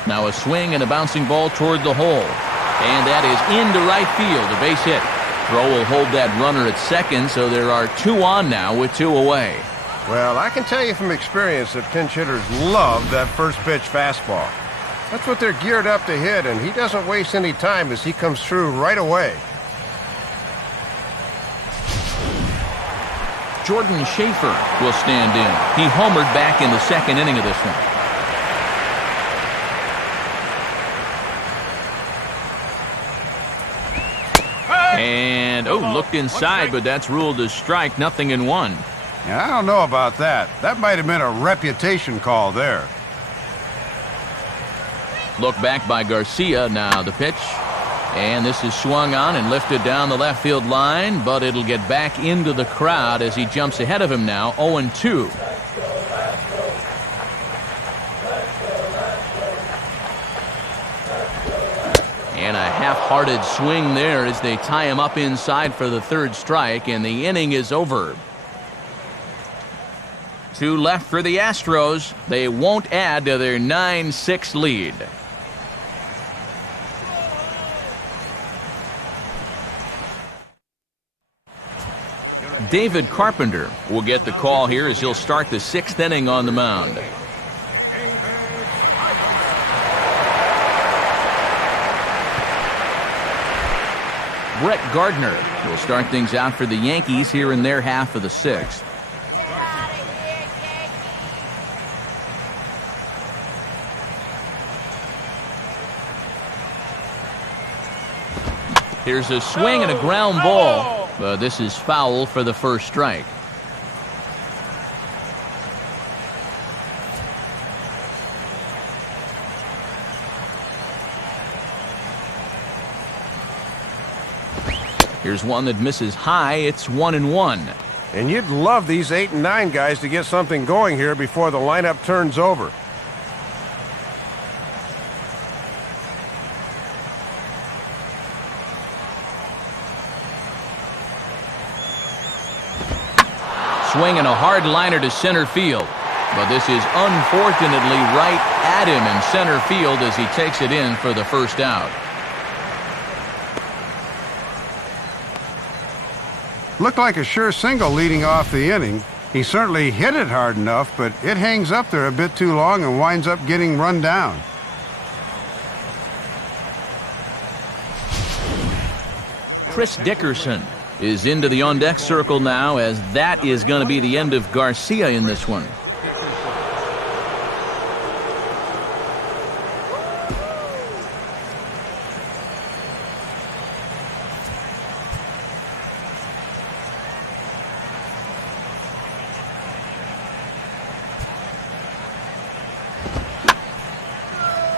Now a swing and a bouncing ball toward the hole. And that is into right field, a base hit. Throw will hold that runner at second, so there are 2 on now with 2 away. Well, I can tell you from experience that pinch hitters love that first pitch fastball. That's what they're geared up to hit, and he doesn't waste any time as he comes through right away. Jordan Schaefer will stand in. He homered back in the second inning of this one. And, looked inside, but that's ruled a strike. 0-1. Yeah, I don't know about that. That might have been a reputation call there. Look back by Garcia. Now the pitch. And this is swung on and lifted down the left field line, but it'll get back into the crowd as he jumps ahead of him now. 0-2. And a half-hearted swing there as they tie him up inside for the 3rd strike, and the inning is over. 2 left for the Astros. They won't add to their 9-6 lead. David Carpenter will get the call here as he'll start the 6th inning on the mound. Brett Gardner will start things out for the Yankees here in their half of the 6th. Here's a swing and a ground ball, but this is foul for the 1st strike. Here's one that misses high. It's 1-1. And you'd love these 8 and 9 guys to get something going here before the lineup turns over. Swing and a hard liner to center field. But this is unfortunately right at him in center field as he takes it in for the first out. Looked like a sure single leading off the inning. He certainly hit it hard enough, but it hangs up there a bit too long and winds up getting run down. Chris Dickerson is into the on-deck circle now, as that is going to be the end of Garcia in this one.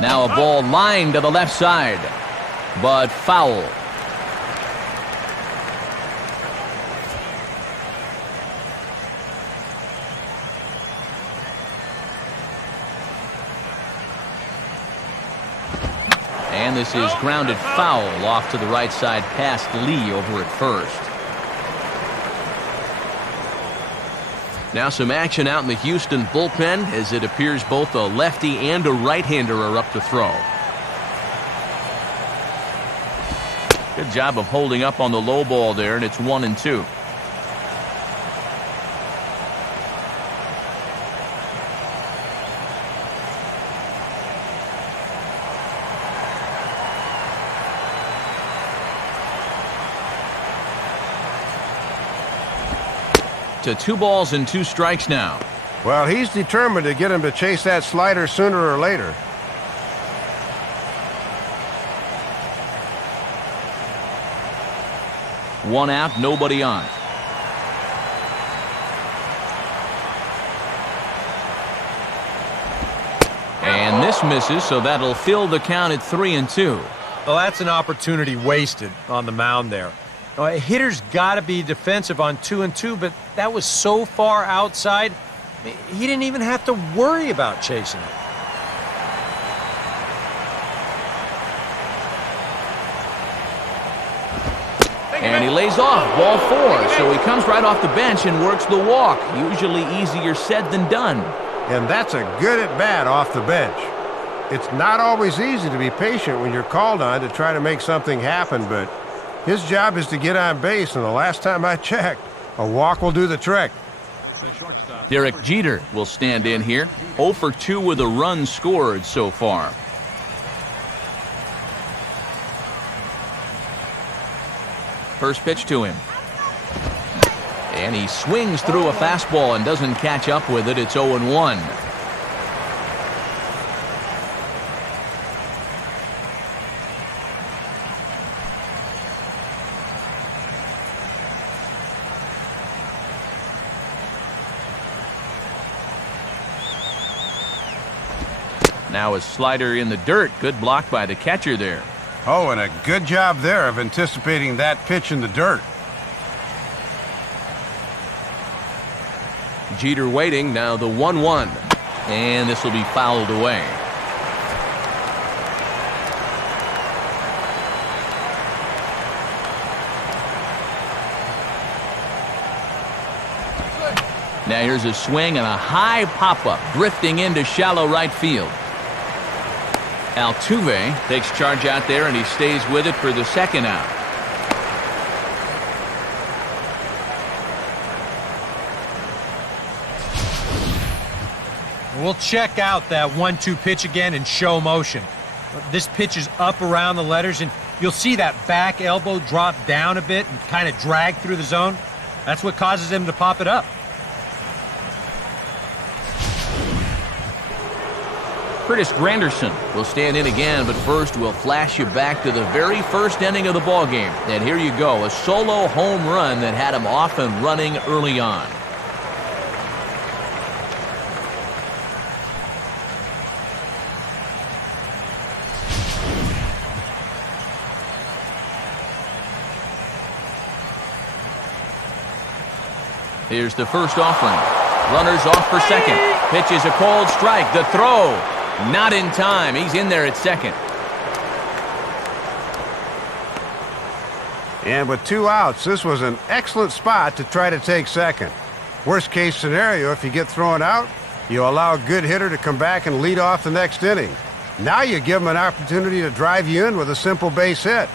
Now a ball lined to the left side, but foul. And this is grounded foul off to the right side past Lee over at first. Now some action out in the Houston bullpen, as it appears both a lefty and a right-hander are up to throw. Good job of holding up on the low ball there, and it's 1-2. To 2 balls and 2 strikes now. Well, he's determined to get him to chase that slider sooner or later. One out, nobody on. And this misses, so that'll fill the count at 3-2. Well, that's an opportunity wasted on the mound there. A hitter's got to be defensive on 2-2, but that was so far outside, he didn't even have to worry about chasing it. And he lays off, ball 4, so he comes right off the bench and works the walk. Usually easier said than done. And that's a good at-bat off the bench. It's not always easy to be patient when you're called on to try to make something happen, but his job is to get on base, and the last time I checked, a walk will do the trick. Derek Jeter will stand in here, 0 for 2 with a run scored so far. First pitch to him. And he swings through a fastball and doesn't catch up with it. It's 0-1. Now a slider in the dirt. Good block by the catcher there. Oh, and a good job there of anticipating that pitch in the dirt. Jeter waiting, now the 1-1. And this will be fouled away. Now here's a swing and a high pop-up, drifting into shallow right field. Altuve takes charge out there, and he stays with it for the second out. We'll check out that 1-2 pitch again in show motion. This pitch is up around the letters, and you'll see that back elbow drop down a bit and kind of drag through the zone. That's what causes him to pop it up. Curtis Granderson will stand in again, but first we'll flash you back to the very first inning of the ballgame. And here you go, a solo home run that had him off and running early on. Here's the first offering. Runners off for second. Pitch is a cold strike. The throw. Not in time. He's in there at second. And with 2 outs, this was an excellent spot to try to take second. Worst case scenario, if you get thrown out, You allow a good hitter to come back and lead off the next inning. Now you give him an opportunity to drive you in with a simple base hit.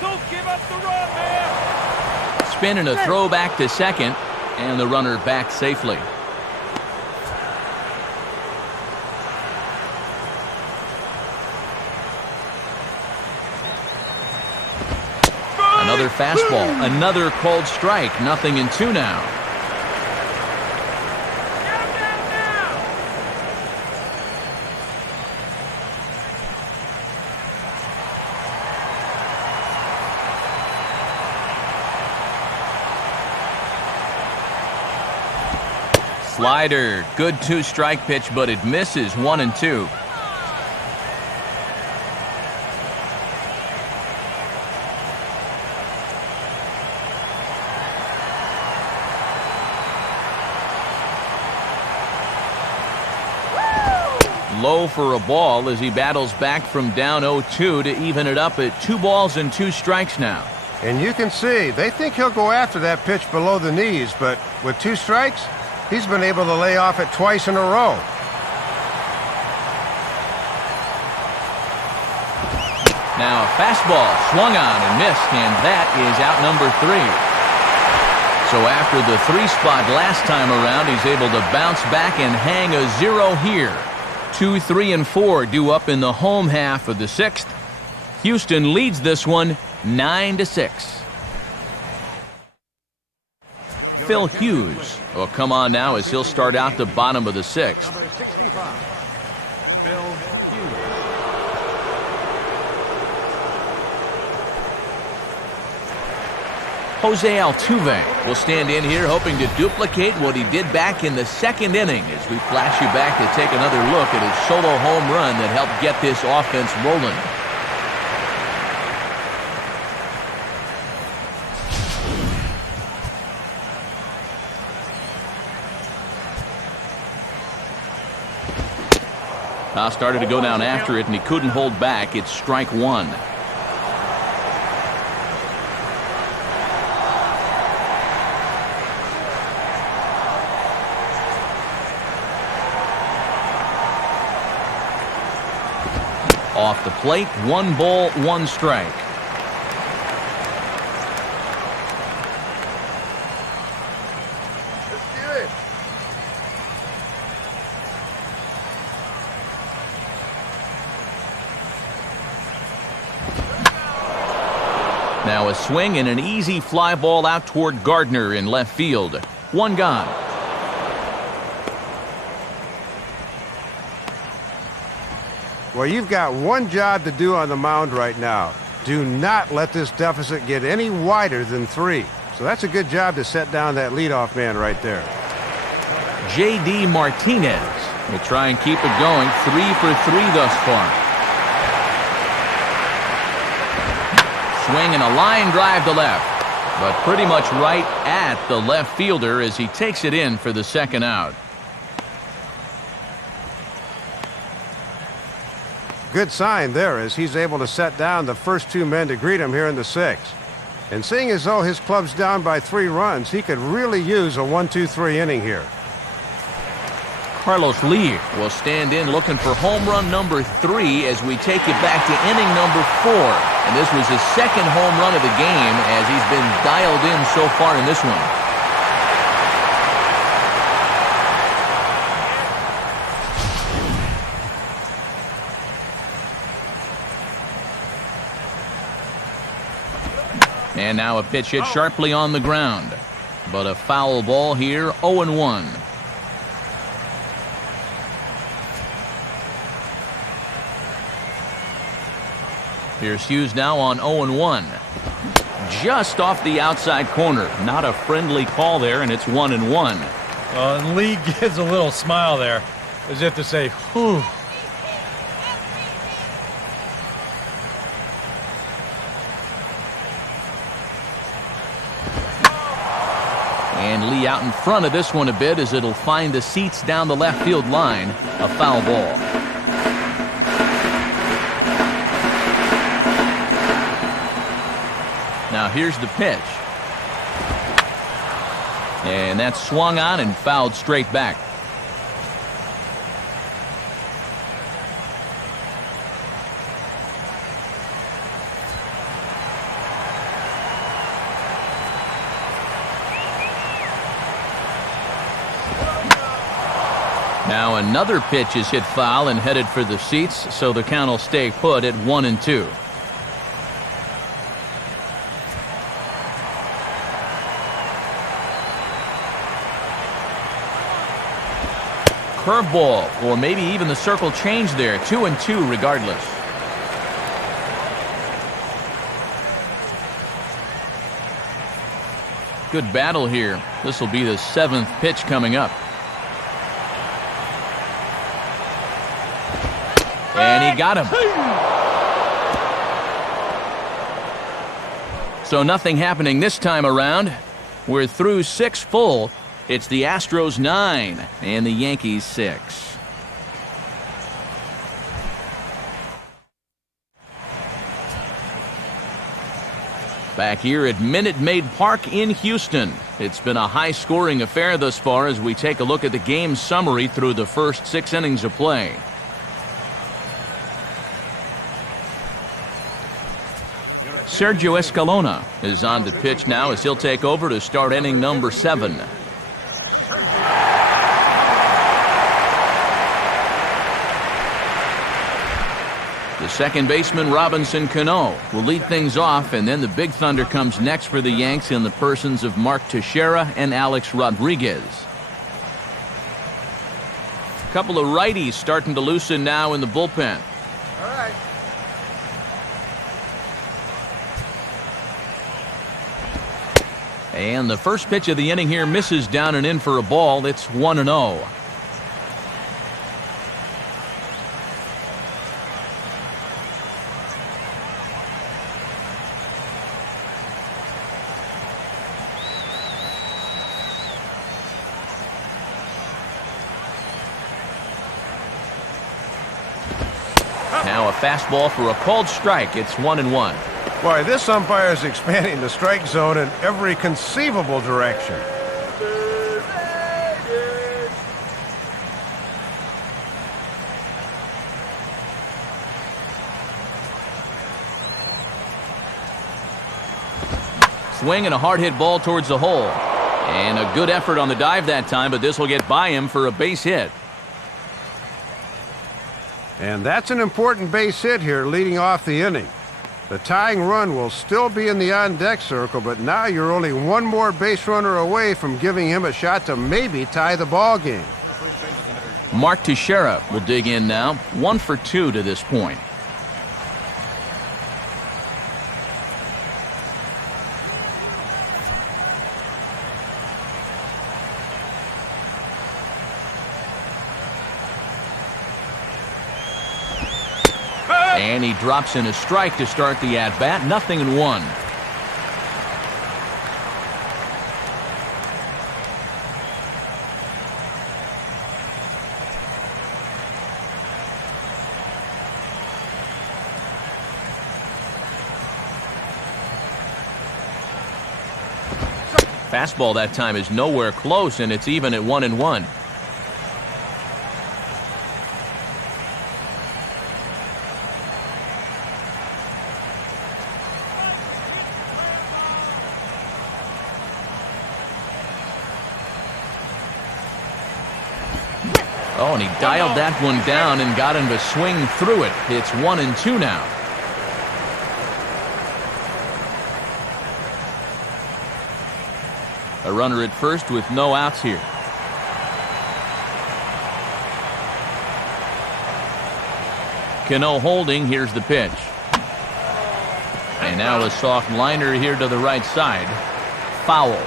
Don't give up the run, man! Spin and a throw back to second, and the runner back safely. Another fastball, another called strike, 0-2 now. Slider, good two-strike pitch, but it misses, 1-2. Low for a ball as he battles back from down 0-2 to even it up at 2 balls and 2 strikes now. And you can see, they think he'll go after that pitch below the knees, but with 2 strikes, he's been able to lay off it twice in a row. Now a fastball swung on and missed, and that is out number 3. So after the 3 spot last time around, he's able to bounce back and hang a 0 here. 2, 3, and 4 due up in the home half of the 6th. Houston leads this one 9-6. Phil Hughes will come on now as he'll start out the bottom of the 6th. Number 65, Phil Hughes. Jose Altuve will stand in here hoping to duplicate what he did back in the 2nd inning as we flash you back to take another look at his solo home run that helped get this offense rolling. Toss started to go down after it, and he couldn't hold back. It's strike 1. Off the plate, 1 ball, 1 strike. Now a swing and an easy fly ball out toward Gardner in left field. 1 gone. Well, you've got one job to do on the mound right now. Do not let this deficit get any wider than 3. So that's a good job to set down that leadoff man right there. J.D. Martinez will try and keep it going. 3 for 3 thus far. Swing and a line drive to left, but pretty much right at the left fielder as he takes it in for the 2nd out. Good sign there as he's able to set down the first 2 men to greet him here in the 6th. And seeing as though his club's down by 3 runs, he could really use a 1-2-3 inning here. Carlos Lee will stand in looking for home run number 3 as we take it back to inning number 4. And this was his 2nd home run of the game as he's been dialed in so far in this one. And now a pitch hit sharply on the ground. But a foul ball here, 0-1. Here's Hughes now on 0-1. Just off the outside corner. Not a friendly call there, and it's 1-1. And Lee gives a little smile there, as if to say, whew. And Lee out in front of this one a bit as it'll find the seats down the left field line. A foul ball. Now here's the pitch. And that's swung on and fouled straight back. Now another pitch is hit foul and headed for the seats, so the count will stay put at 1-2. Curveball, or maybe even the circle change there. 2-2 regardless. Good battle here. This will be the 7th pitch coming up. And he got him. So nothing happening this time around. We're through 6 full. It's the Astros 9 and the Yankees 6. Back here at Minute Maid Park in Houston. It's been a high-scoring affair thus far as we take a look at the game summary through the first 6 innings of play. Sergio Escalona is on the pitch now as he'll take over to start inning number 7. The second baseman, Robinson Cano, will lead things off, and then the Big Thunder comes next for the Yanks in the persons of Mark Teixeira and Alex Rodriguez. A couple of righties starting to loosen now in the bullpen. All right. And the first pitch of the inning here misses down and in for a ball. It's 1-0. Now a fastball for a called strike. It's 1-1. Boy, this umpire is expanding the strike zone in every conceivable direction. Swing and a hard hit ball towards the hole. And a good effort on the dive that time, but this will get by him for a base hit. And that's an important base hit here leading off the inning. The tying run will still be in the on-deck circle, but now you're only one more base runner away from giving him a shot to maybe tie the ball game. Mark Teixeira will dig in now. 1 for 2 to this point. And he drops in a strike to start the at-bat. 0-1. Fastball that time is nowhere close, and it's even at 1-1. Oh, and he dialed that one down and got him to swing through it. It's 1-2 now. A runner at first with no outs here. Cano holding. Here's the pitch. And now a soft liner here to the right side. Foul.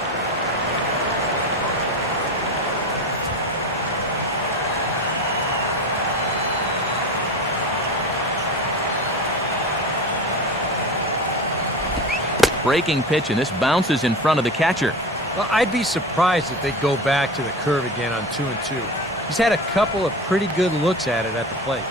Breaking pitch, and this bounces in front of the catcher. Well, I'd be surprised if they go back to the curve again on 2-2. He's had a couple of pretty good looks at it at the plate.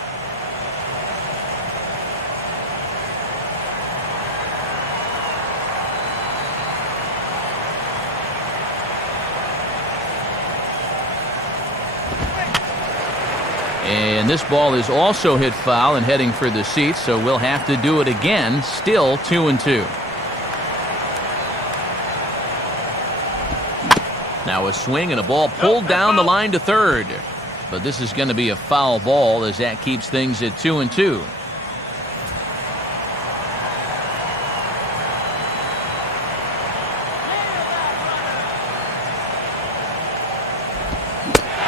And this ball is also hit foul and heading for the seats, so we'll have to do it again. Still 2-2. Now a swing and a ball pulled down the line to third. But this is going to be a foul ball as that keeps things at 2-2.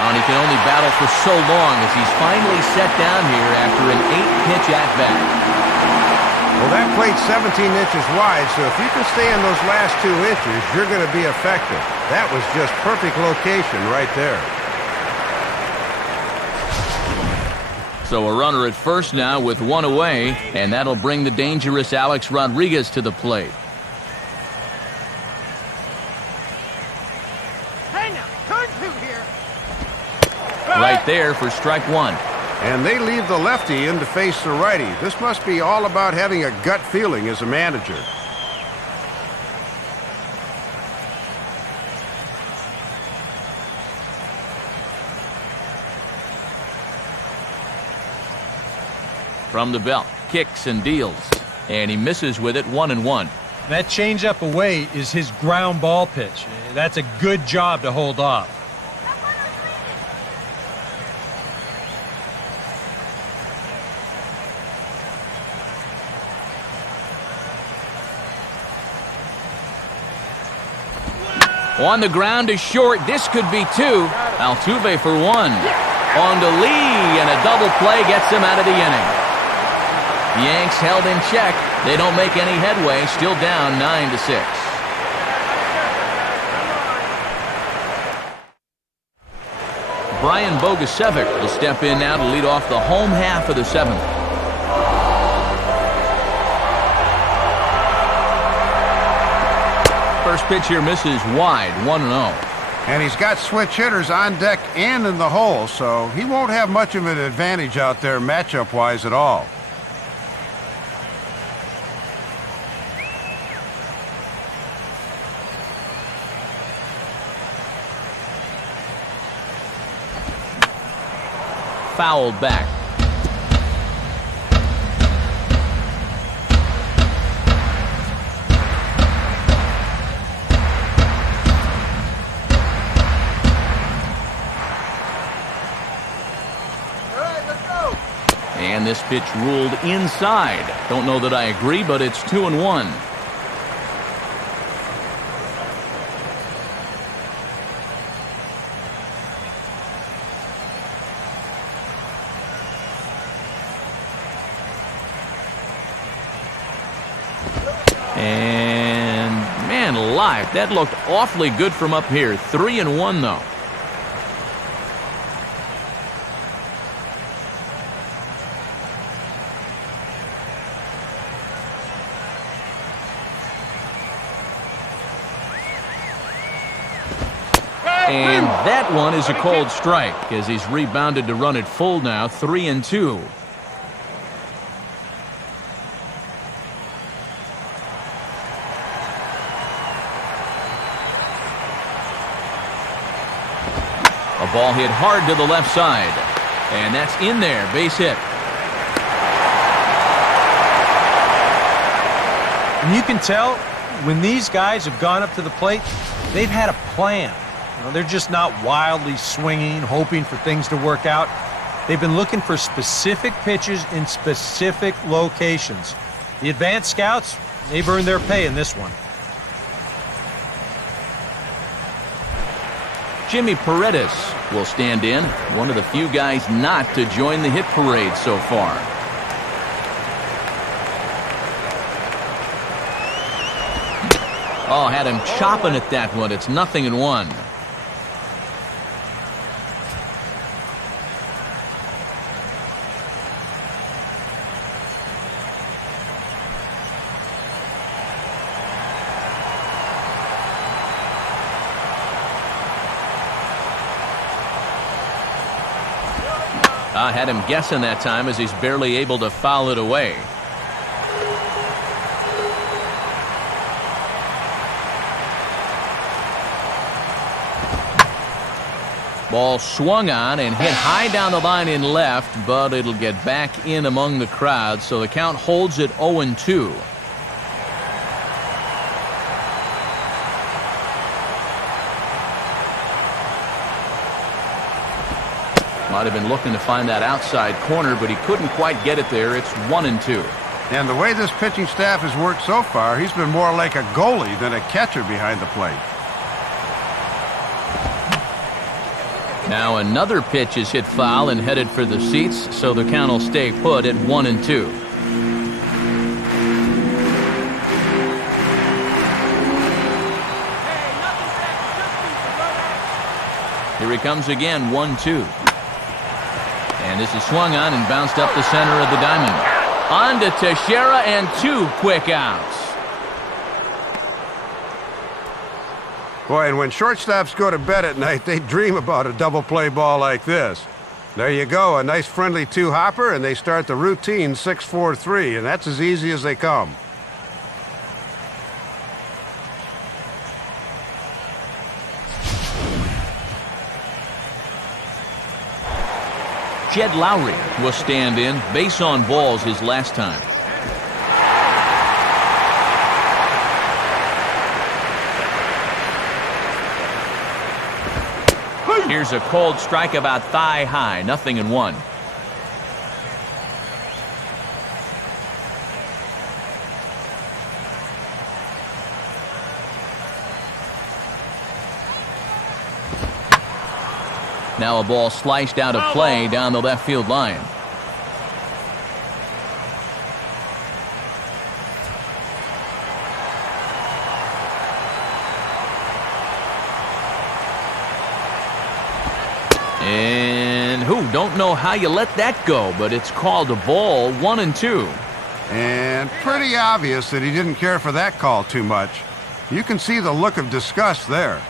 And he can only battle for so long as he's finally set down here after an 8-pitch at-bat. Well, that plate's 17 inches wide, so if you can stay in those last 2 inches, you're going to be effective. That was just perfect location right there. So a runner at first now with 1 away, and that'll bring the dangerous Alex Rodriguez to the plate. Hey now, turn 2 here. Right there for strike 1. And they leave the lefty in to face the righty. This must be all about having a gut feeling as a manager. From the belt, kicks and deals. And he misses with it, 1-1. That changeup away is his ground ball pitch. That's a good job to hold off. On the ground to short. This could be 2. Altuve for 1. On to Lee, and a double play gets him out of the inning. The Yanks held in check. They don't make any headway. Still down 9-6. Brian Bogusevic will step in now to lead off the home half of the 7th. First pitch here misses wide, 1-0. And he's got switch hitters on deck and in the hole, so he won't have much of an advantage out there matchup-wise at all. Fouled back. And this pitch ruled inside. Don't know that I agree, but it's 2-1. And man alive, that looked awfully good from up here. 3-1 though. And that one is a cold strike as he's rebounded to run it full now, 3-2. A ball hit hard to the left side. And that's in there, base hit. And you can tell when these guys have gone up to the plate, they've had a plan. You know, they're just not wildly swinging, hoping for things to work out. They've been looking for specific pitches in specific locations. The advanced scouts, they've earned their pay in this one. Jimmy Paredes will stand in, one of the few guys not to join the hit parade so far. Oh, had him chopping at that one. It's 0-1. I had him guessing that time as he's barely able to foul it away. Ball swung on and hit high down the line in left, but it'll get back in among the crowd, so the count holds at 0-2. Might have been looking to find that outside corner, but he couldn't quite get it there. It's 1-2. And the way this pitching staff has worked so far, he's been more like a goalie than a catcher behind the plate. Now another pitch is hit foul and headed for the seats, so the count will stay put at 1-2. Here he comes again, 1-2. And this is swung on and bounced up the center of the diamond. On to Teixeira and 2 quick outs. Boy, and when shortstops go to bed at night, they dream about a double play ball like this. There you go, a nice friendly 2-hopper, and they start the routine 6-4-3, and that's as easy as they come. Jed Lowry will stand in. Base on balls his last time. Here's a cold strike about thigh high. 0-1. Now a ball sliced out of play down the left field line. And don't know how you let that go, but it's called a ball. 1-2. And pretty obvious that he didn't care for that call too much. You can see the look of disgust there.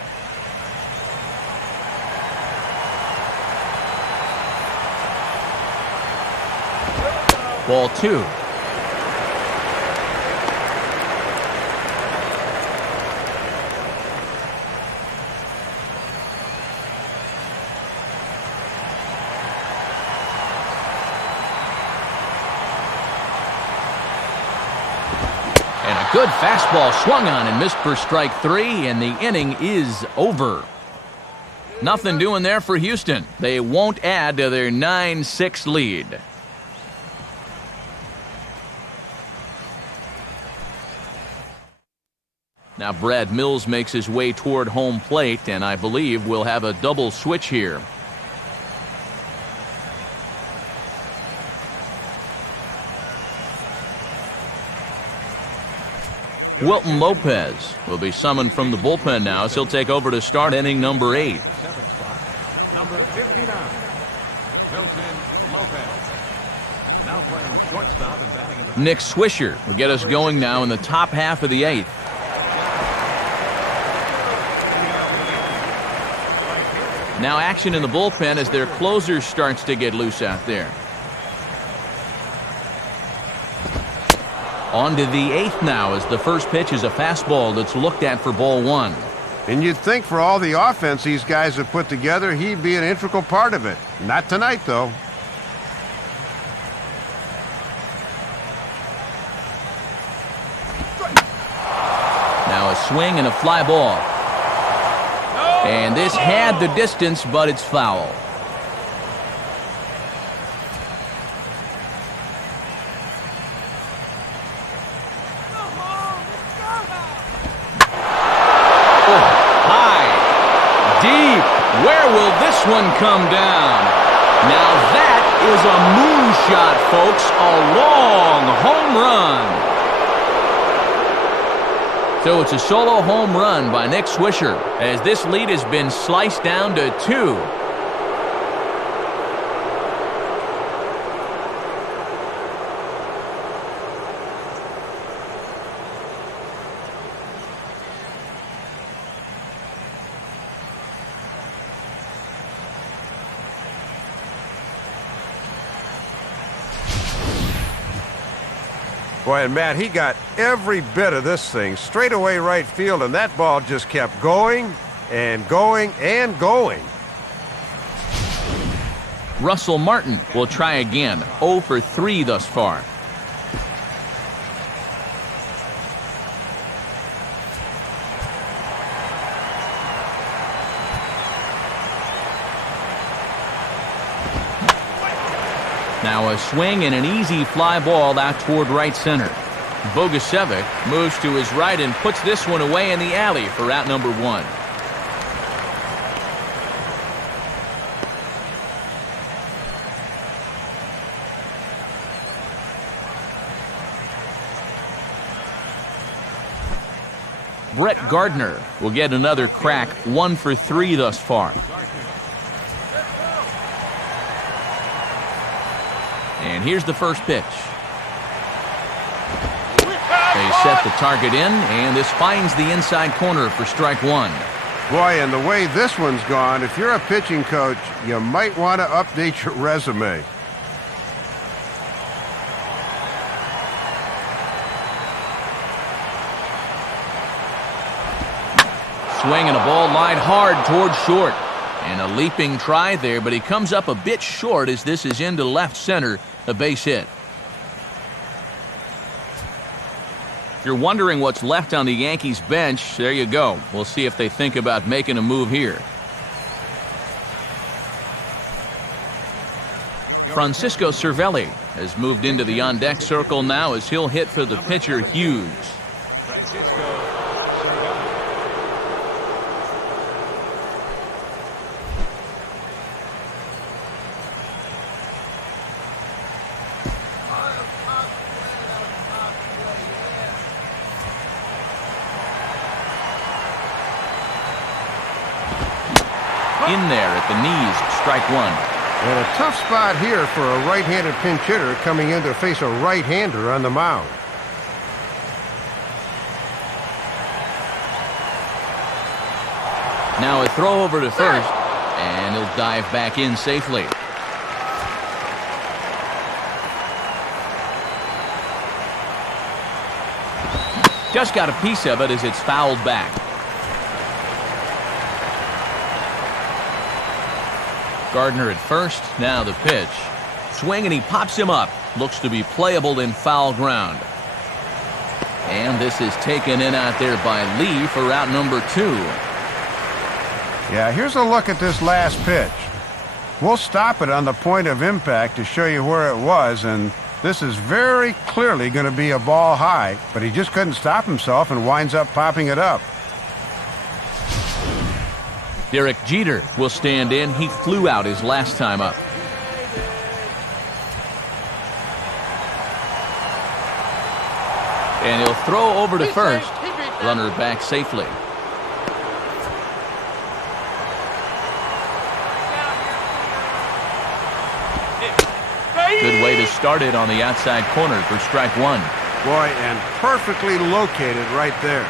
Ball 2. And a good fastball swung on and missed for strike 3, and the inning is over. Nothing doing there for Houston. They won't add to their 9-6 lead. Now Brad Mills makes his way toward home plate, and I believe we'll have a double switch here. Wilton Lopez will be summoned from the bullpen now, as he'll take over to start inning number 8. Number 59, Wilton Lopez. Now playing shortstop and batting in the... Nick Swisher will get us going now in the top half of the 8th. Now action in the bullpen as their closer starts to get loose out there. On to the 8th now, as the first pitch is a fastball that's looked at for ball 1. And you'd think for all the offense these guys have put together, he'd be an integral part of it. Not tonight, though. Now a swing and a fly ball. And this had the distance, but it's foul. Oh, high, deep. Where will this one come down? Now that is a moonshot, folks. A long home run. So it's a solo home run by Nick Swisher, as this lead has been sliced down to 2. Boy, and Matt, he got every bit of this thing straight away right field, and that ball just kept going and going and going. Russell Martin will try again. 0 for 3 thus far. Now a swing and an easy fly ball out toward right center. Bogusevic moves to his right and puts this one away in the alley for out number 1. Brett Gardner will get another crack. 1 for 3 thus far. And here's the first pitch. They set the target in, and this finds the inside corner for strike 1. Boy, and the way this one's gone, if you're a pitching coach, you might want to update your resume. Swing and a ball lined hard towards short. And a leaping try there, but he comes up a bit short as this is into left center, a base hit. If you're wondering what's left on the Yankees bench, there you go. We'll see if they think about making a move here. Francisco Cervelli has moved into the on-deck circle now as he'll hit for the pitcher Hughes. In there at the knees, strike 1. And a tough spot here for a right-handed pinch hitter coming in to face a right-hander on the mound. Now a throw over to first, and he'll dive back in safely. Just got a piece of it as it's fouled back. Gardner at first, now the pitch. Swing and he pops him up. Looks to be playable in foul ground. And this is taken in out there by Lee for out number 2. Yeah, here's a look at this last pitch. We'll stop it on the point of impact to show you where it was, and this is very clearly going to be a ball high, but he just couldn't stop himself and winds up popping it up. Derek Jeter will stand in. He flew out his last time up. And he'll throw over to first. Runner back safely. Good way to start it on the outside corner for strike 1. Boy, and perfectly located right there.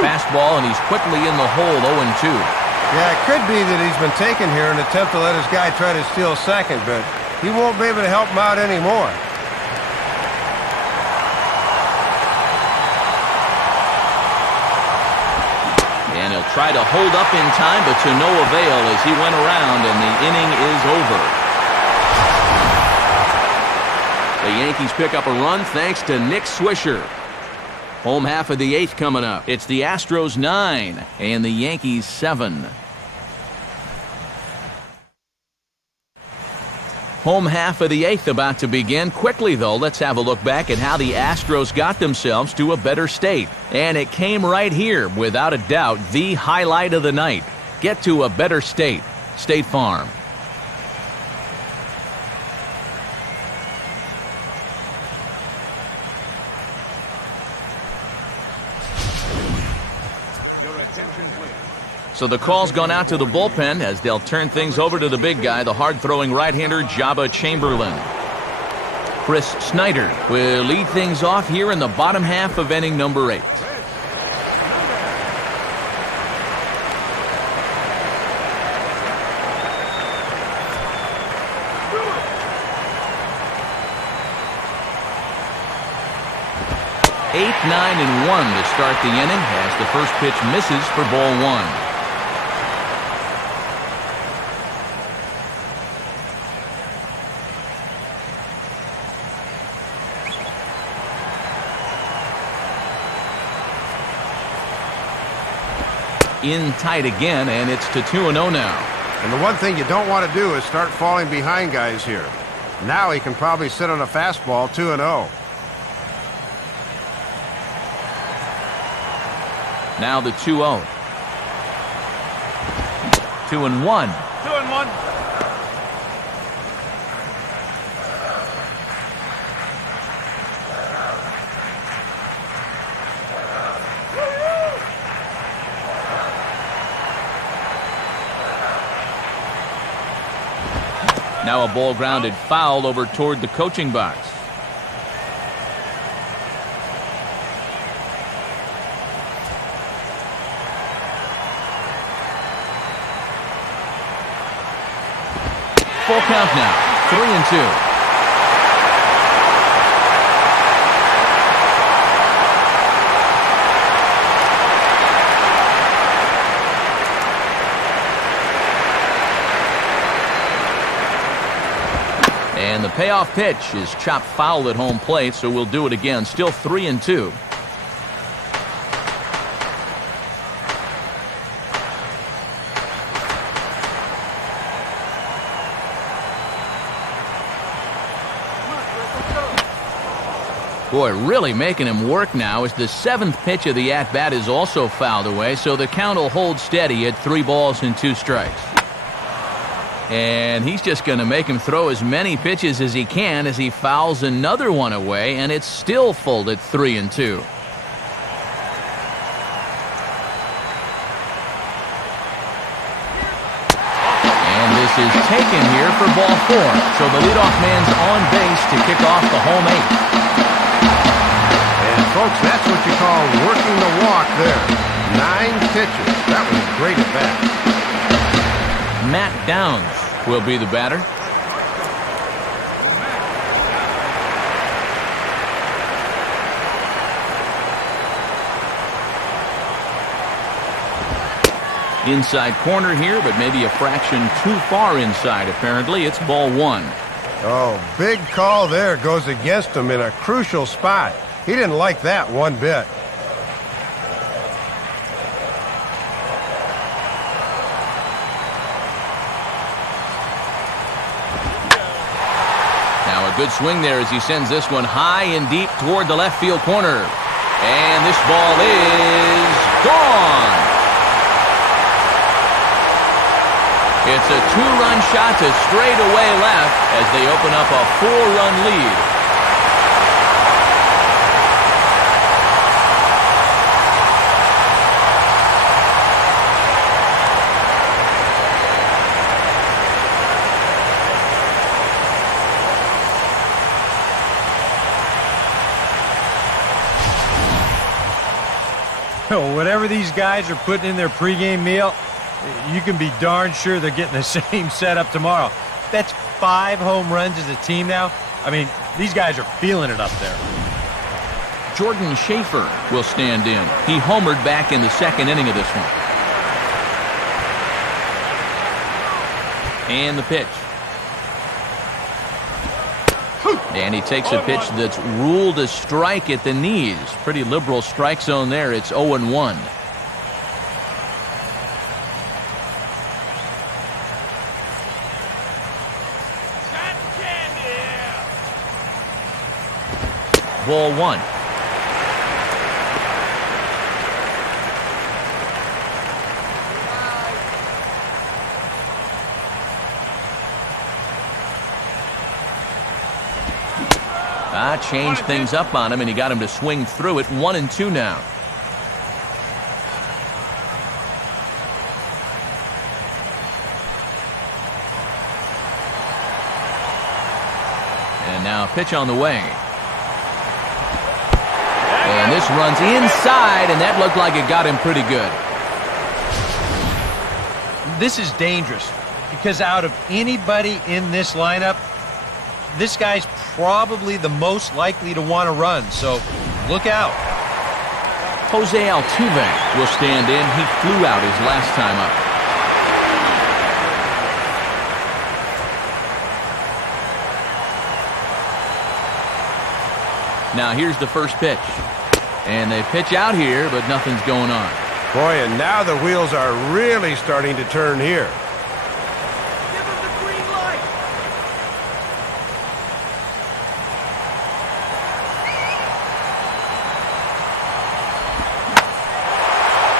Fastball, and he's quickly in the hole, 0-2. Yeah, it could be that he's been taken here in an attempt to let his guy try to steal second, but he won't be able to help him out anymore. And he'll try to hold up in time, but to no avail as he went around, and the inning is over. The Yankees pick up a run thanks to Nick Swisher. Home half of the 8th coming up. It's the Astros 9 and the Yankees 7. Home half of the 8th about to begin. Quickly, though, let's have a look back at how the Astros got themselves to a better state. And it came right here, without a doubt, the highlight of the night. Get to a better state. State Farm. So the call's gone out to the bullpen as they'll turn things over to the big guy, the hard-throwing right-hander Jabba Chamberlain. Chris Snyder will lead things off here in the bottom half of inning number 8. 8, 9, and 1 to start the inning as the first pitch misses for ball 1. In tight again, and it's to 2-0 now. And the one thing you don't want to do is start falling behind guys here. Now he can probably sit on a fastball 2-0. Now the 2-0. 2-1. 2-1. Now a ball grounded foul over toward the coaching box. Full count now, 3-2. And the payoff pitch is chopped foul at home plate, so we'll do it again. Still 3-2. Boy, really making him work now as the 7th pitch of the at-bat is also fouled away, so the count will hold steady at 3 balls and 2 strikes. And he's just going to make him throw as many pitches as he can as he fouls another one away, and it's still full at 3-2. And this is taken here for ball 4, so the leadoff man's on base to kick off the home 8. And folks, that's what you call working the walk there. 9 pitches. That was a great at bat. Matt Downs will be the batter. Inside corner here, but maybe a fraction too far inside, apparently. It's ball 1. Oh, big call there goes against him in a crucial spot. He didn't like that one bit. Good swing there as he sends this one high and deep toward the left field corner. And this ball is gone. It's a 2-run shot to straightaway left as they open up a 4-run lead. Whatever these guys are putting in their pregame meal, you can be darn sure they're getting the same setup tomorrow. That's 5 home runs as a team now. I mean, these guys are feeling it up there. Jordan Schaefer will stand in. He homered back in the 2nd inning of this one. And the pitch. And he takes a pitch that's ruled a strike at the knees. Pretty liberal strike zone there. It's 0-1. Ball 1. Changed things up on him, and he got him to swing through it. 1-2 now. And now a pitch on the way. And this runs inside, and that looked like it got him pretty good. This is dangerous because out of anybody in this lineup, this guy's probably the most likely to want to run. So Look out. Jose Altuve will stand in. He flew out his last time up. Now here's the first pitch. And they pitch out here, but nothing's going on. Boy, and now the wheels are really starting to turn here. Give him the green light.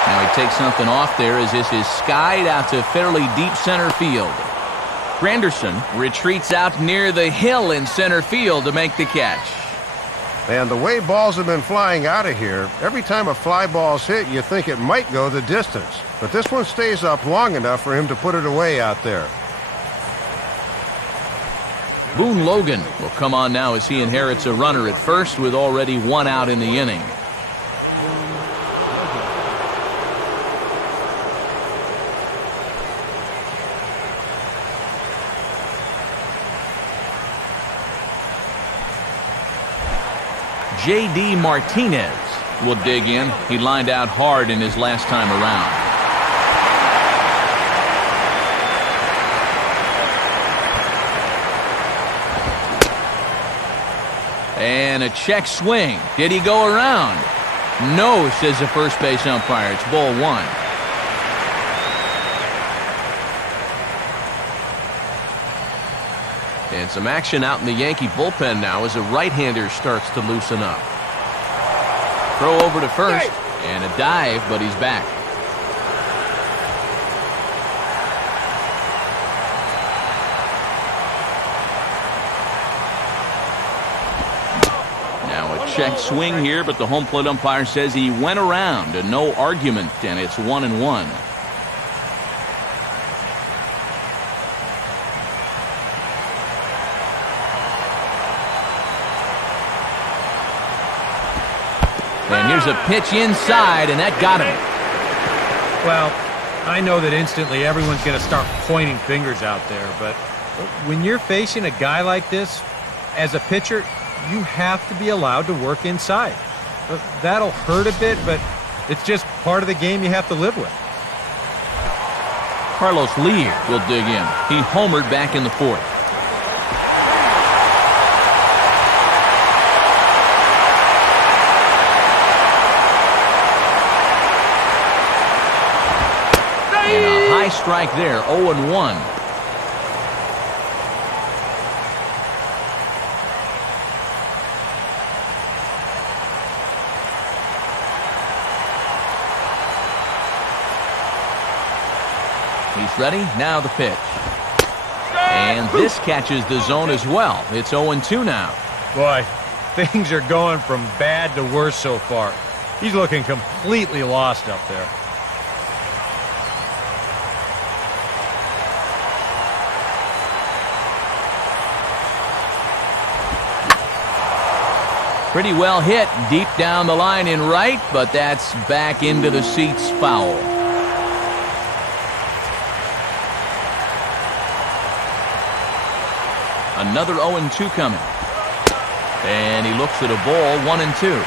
Now he takes something off there as this is skied out to fairly deep center field. Granderson retreats out near the hill in center field to make the catch. And the way balls have been flying out of here, every time a fly ball's hit, you think it might go the distance. But this one stays up long enough for him to put it away out there. Boone Logan will come on now as he inherits a runner at first with already one out in the inning. J.D. Martinez will dig in. He lined out hard in his last time around. And a check swing. Did he go around? No, says the first base umpire. It's ball one. And some action out in the Yankee bullpen now as a right-hander starts to loosen up. Throw over to first, and a dive, but he's back. Now a check swing here, but the home plate umpire says he went around, and no argument, and it's 1-1. And here's a pitch inside, and that got him. Well, I know that instantly everyone's going to start pointing fingers out there, but when you're facing a guy like this, as a pitcher, you have to be allowed to work inside. That'll hurt a bit, but it's just part of the game you have to live with. Carlos Lear will dig in. He homered back in the fourth. High strike there, 0-1. He's ready, now the pitch. And this catches the zone as well. It's 0-2 now. Boy, things are going from bad to worse so far. He's looking completely lost up there. Pretty well hit deep down the line in right, but that's back into the seats foul. Another 0-2 coming. And he looks at a ball, 1-2.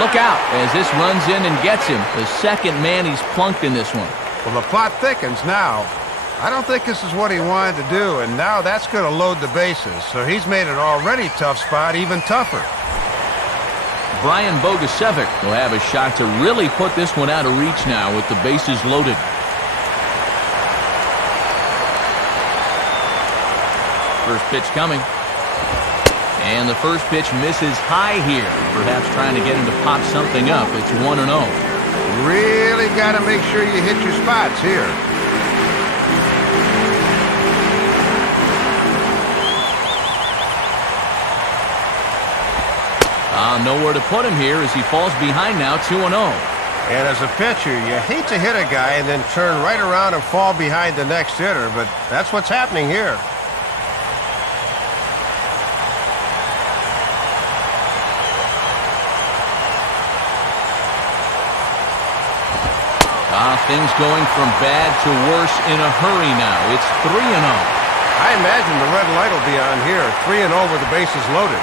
Look out as this runs in and gets him. The second man he's plunked in this one. Well, the plot thickens now. I don't think this is what he wanted to do, and now that's going to load the bases. So he's made an already tough spot even tougher. Brian Bogusevic will have a shot to really put this one out of reach now with the bases loaded. First pitch coming. And the first pitch misses high here, perhaps trying to get him to pop something up. It's 1-0. Really got to make sure you hit your spots here. Nowhere to put him here as he falls behind now, 2-0. And as a pitcher, you hate to hit a guy and then turn right around and fall behind the next hitter, but that's what's happening here. Things going from bad to worse in a hurry now. It's 3-0. I imagine the red light will be on here. 3-0 with the bases loaded.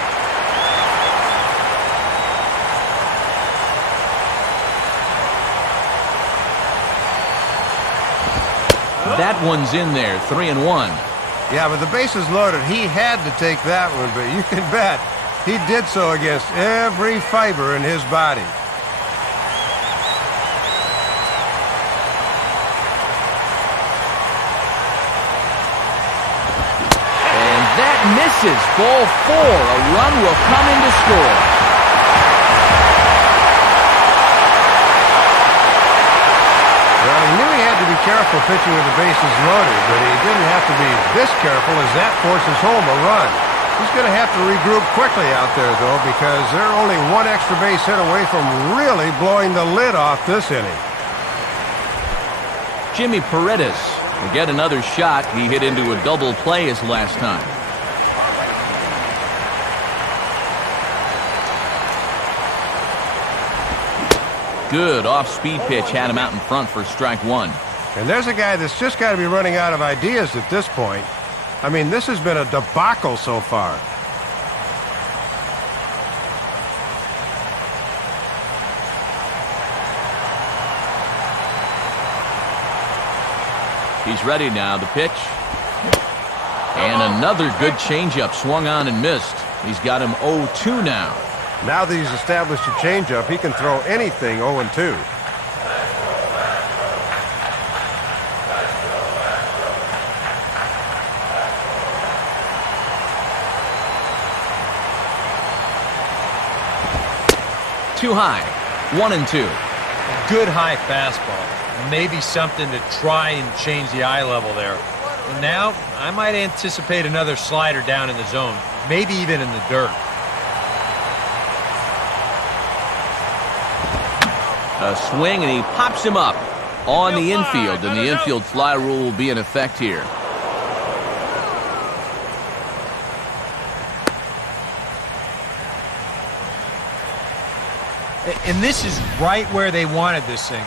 That one's in there, 3-1. Yeah, with the bases loaded, he had to take that one, but you can bet he did so against every fiber in his body. And that misses. Ball 4. A run will come in to score. Well, he knew he had to be careful pitching with the bases loaded, but he didn't have to be this careful as that forces home a run. He's going to have to regroup quickly out there, though, because they're only one extra base hit away from really blowing the lid off this inning. Jimmy Paredes will get another shot. He hit into a double play his last time. Good off-speed pitch had him out in front for strike 1. And there's a guy that's just got to be running out of ideas at this point. I mean, this has been a debacle so far. He's ready now. The pitch. And another good changeup swung on and missed. He's got him 0-2 now. Now that he's established a changeup, he can throw anything 0-2. Too high. 1-2. A good high fastball. Maybe something to try and change the eye level there. And now, I might anticipate another slider down in the zone. Maybe even in the dirt. A swing, and he pops him up on the infield, and the infield fly rule will be in effect here. And this is right where they wanted this thing.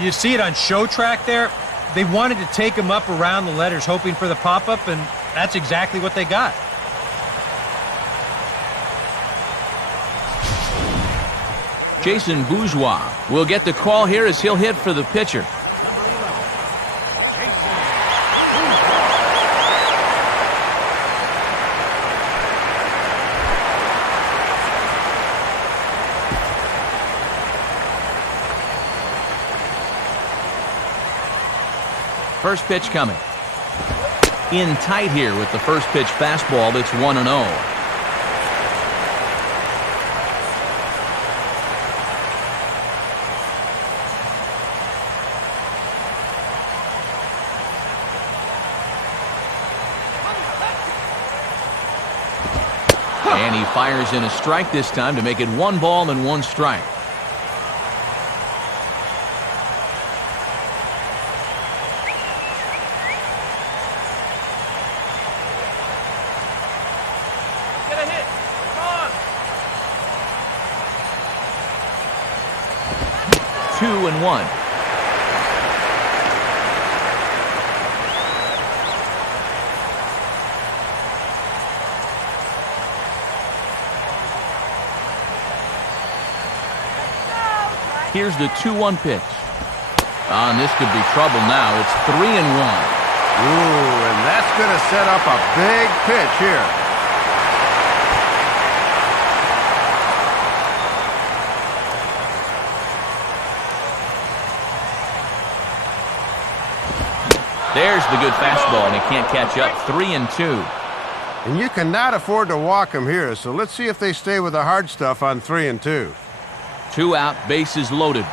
You see it on show track there? They wanted to take him up around the letters, hoping for the pop-up, and that's exactly what they got. Jason Bourgeois will get the call here as he'll hit for the pitcher. Number 11, Jason. First pitch coming. In tight here with the first pitch fastball that's 1-0. And he fires in a strike this time to make it 1 ball and 1 strike. Get a hit. Come on. 2-1. Here's the 2-1 pitch. And this could be trouble now. It's 3-1. Ooh, and that's going to set up a big pitch here. There's the good fastball, and he can't catch up. 3-2. And you cannot afford to walk him here, so let's see if they stay with the hard stuff on 3-2. 2 out, bases loaded.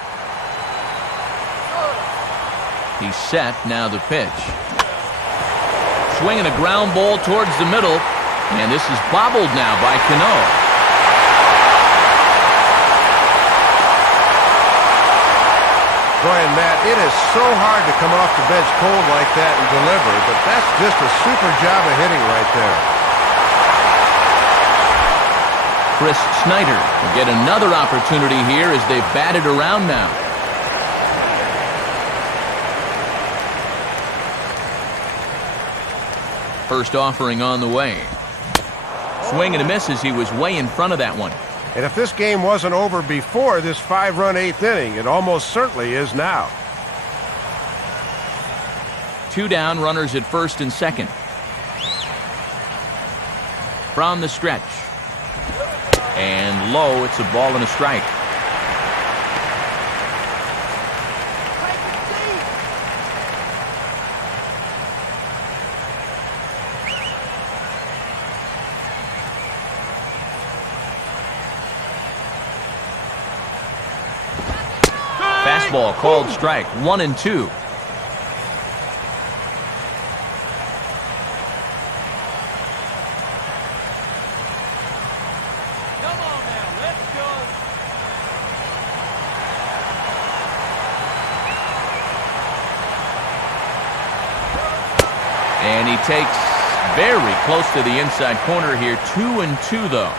He's set, now the pitch. Swinging a ground ball towards the middle, and this is bobbled now by Cano. Boy, and Matt, it is so hard to come off the bench cold like that and deliver, but that's just a super job of hitting right there. Chris Snyder will get another opportunity here as they've batted around now. First offering on the way. Swing and a miss as he was way in front of that one. And if this game wasn't over before this 5-run 8th inning, it almost certainly is now. 2 down, runners at first and second. From the stretch. And low, it's a ball and a strike. Fastball called strike, 1-2. Come on now, let's go. And he takes very close to the inside corner here. 2-2 though.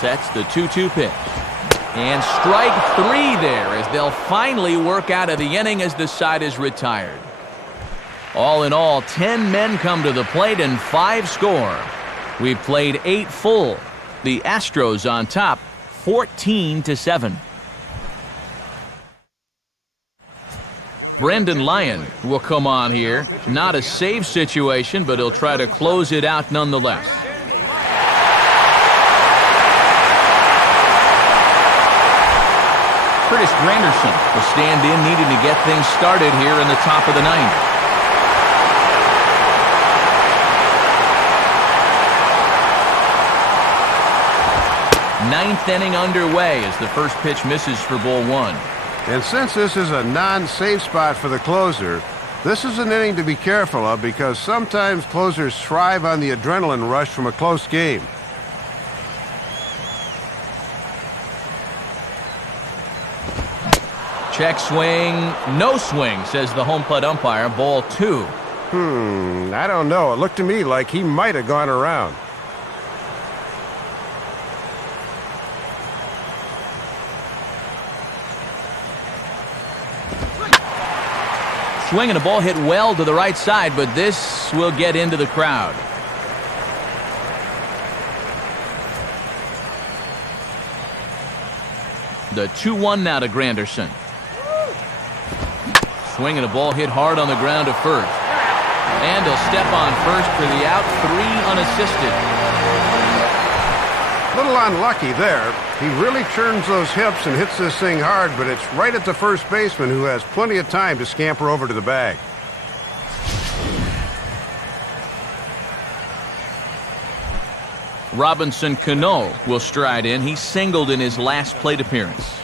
Sets the 2-2 pitch. And strike 3 there as they'll finally work out of the inning as the side is retired. All in all, 10 men come to the plate and 5 score. We've played 8 full. The Astros on top, 14-7. Brendan Lyon will come on here. Not a save situation, but he'll try to close it out nonetheless. Curtis Granderson will stand in, needing to get things started here in the top of the 9th. Ninth inning underway as the first pitch misses for ball 1. And since this is a non-save spot for the closer, this is an inning to be careful of because sometimes closers thrive on the adrenaline rush from a close game. Check swing, no swing, says the home plate umpire. Ball 2. I don't know. It looked to me like he might have gone around. Swing and a ball hit well to the right side, but this will get into the crowd. The 2-1 now to Granderson. Swing and a ball hit hard on the ground to first. And he'll step on first for the out, 3 unassisted. A little unlucky there. He really turns those hips and hits this thing hard, but it's right at the first baseman who has plenty of time to scamper over to the bag. Robinson Cano will stride in. He singled in his last plate appearance.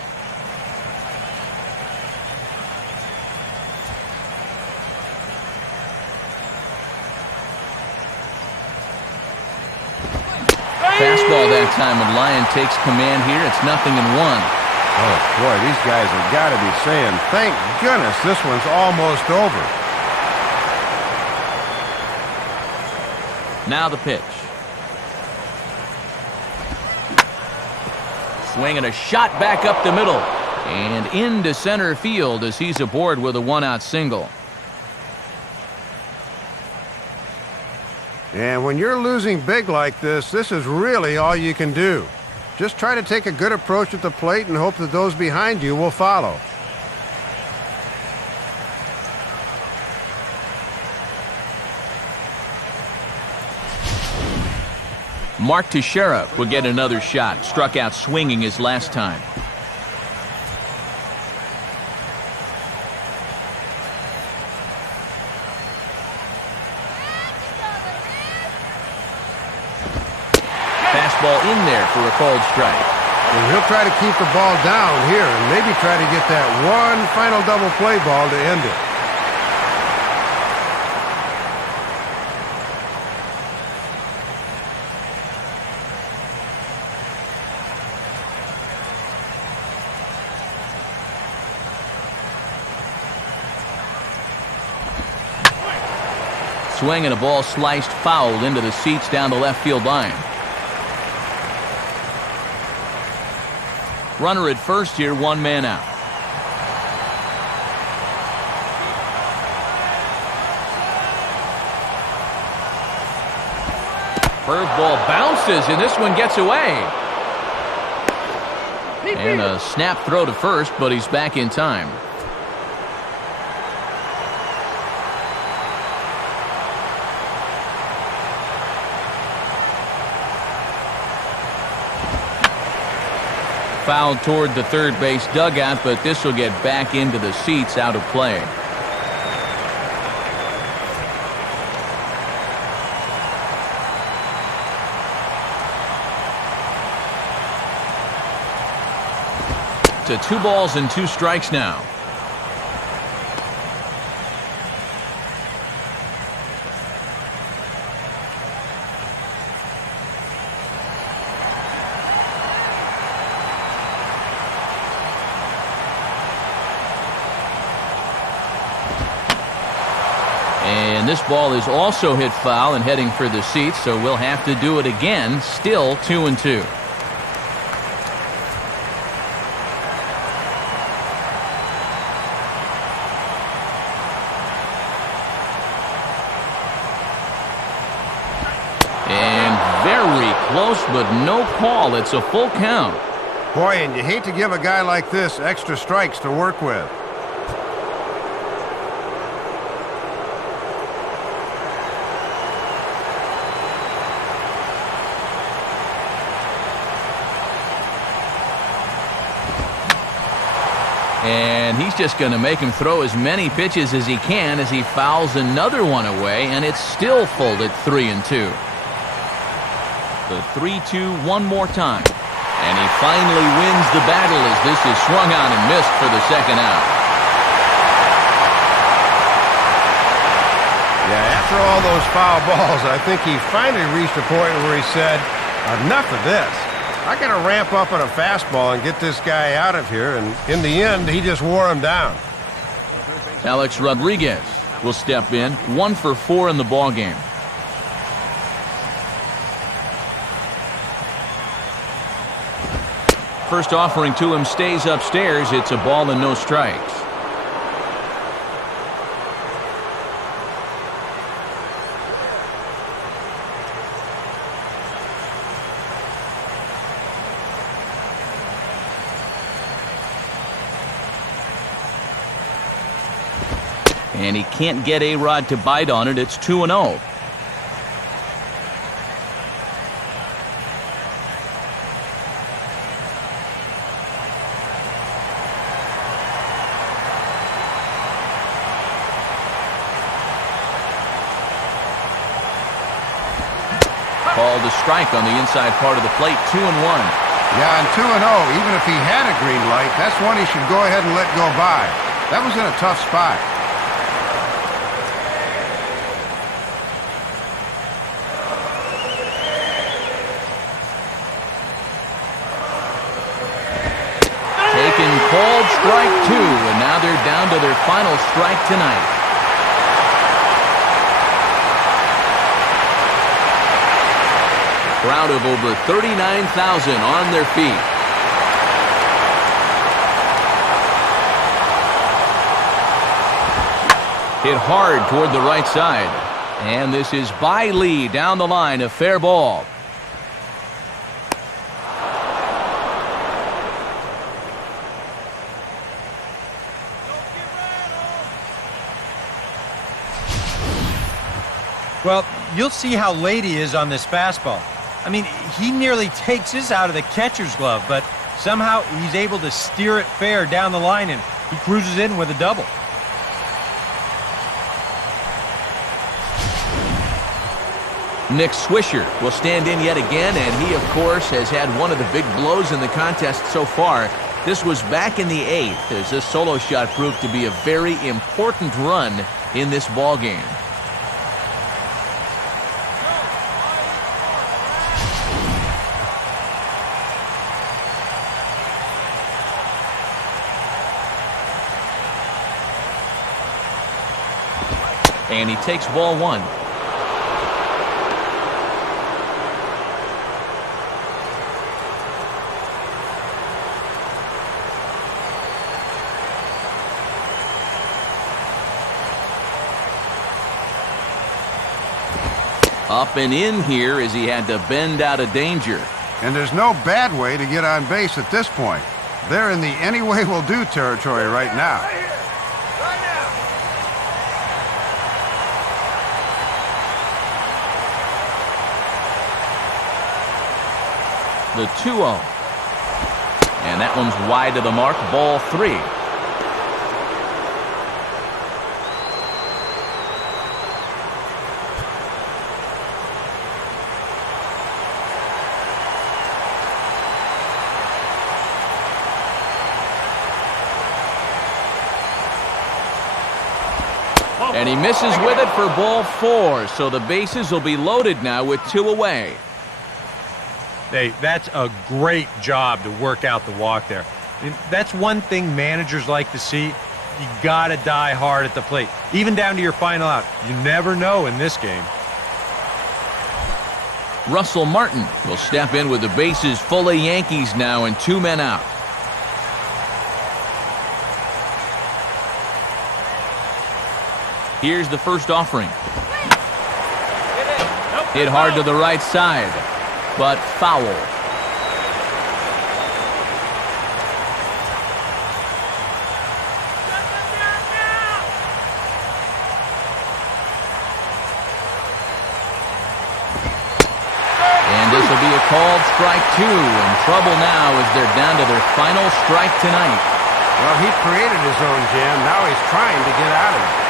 Fastball that time, and Lyon takes command here. It's 0-1. Oh, boy, these guys have got to be saying, thank goodness this one's almost over. Now the pitch. Swing and a shot back up the middle. And into center field as he's aboard with a 1-out single. And when you're losing big like this is really all you can do. Just try to take a good approach at the plate and hope that those behind you will follow. Mark Teixeira will get another shot. Struck out swinging his last time. Fastball in there for a called strike. And he'll try to keep the ball down here and maybe try to get that one final double play ball to end it. Swing and a ball sliced foul into the seats down the left field line. Runner at first here, one man out. Curveball bounces, and this one gets away. And a snap throw to first, but he's back in time. Foul toward the third base dugout, but this will get back into the seats, out of play. To 2 balls and 2 strikes now. And this ball is also hit foul and heading for the seats, so we'll have to do it again. Still 2-2. Close, but no call. It's a full count. Boy, and you hate to give a guy like this extra strikes to work with. And he's just going to make him throw as many pitches as he can as he fouls another one away, and it's still full at 3-2. The 3-2 one more time. And he finally wins the battle as this is swung on and missed for the second out. Yeah, after all those foul balls, I think he finally reached a point where he said, enough of this. I got to ramp up on a fastball and get this guy out of here. And in the end, he just wore him down. Alex Rodriguez will step in, 1 for 4 in the ballgame. First offering to him stays upstairs. It's a ball and no strikes. And he can't get A-Rod to bite on it. It's 2-0. Called a strike on the inside part of the plate, 2-1. Yeah, and 2-0, even if he had a green light, that's one he should go ahead and let go by. That was in a tough spot. Taken called strike 2, and now they're down to their final strike tonight. Crowd of over 39,000 on their feet. Hit hard toward the right side. And this is by Lee down the line, a fair ball. Well, you'll see how late he is on this fastball. I mean, he nearly takes this out of the catcher's glove, but somehow he's able to steer it fair down the line, and he cruises in with a double. Nick Swisher will stand in yet again, and he, of course, has had one of the big blows in the contest so far. This was back in the 8th, as this solo shot proved to be a very important run in this ball game. And he takes ball 1. Up and in here as he had to bend out of danger. And there's no bad way to get on base at this point. They're in the any way will do territory right now. The 2-0. And that one's wide to the mark, ball 3. And he misses with it for ball 4, so the bases will be loaded now with 2 away. Hey, that's a great job to work out the walk there. That's one thing managers like to see. You got to die hard at the plate, even down to your final out. You never know in this game. Russell Martin will step in with the bases full of Yankees now and 2 men out. Here's the first offering. Hit hard to the right side, but foul. And this will be a called strike 2. In trouble now as they're down to their final strike tonight. Well, he created his own jam. Now he's trying to get out of it.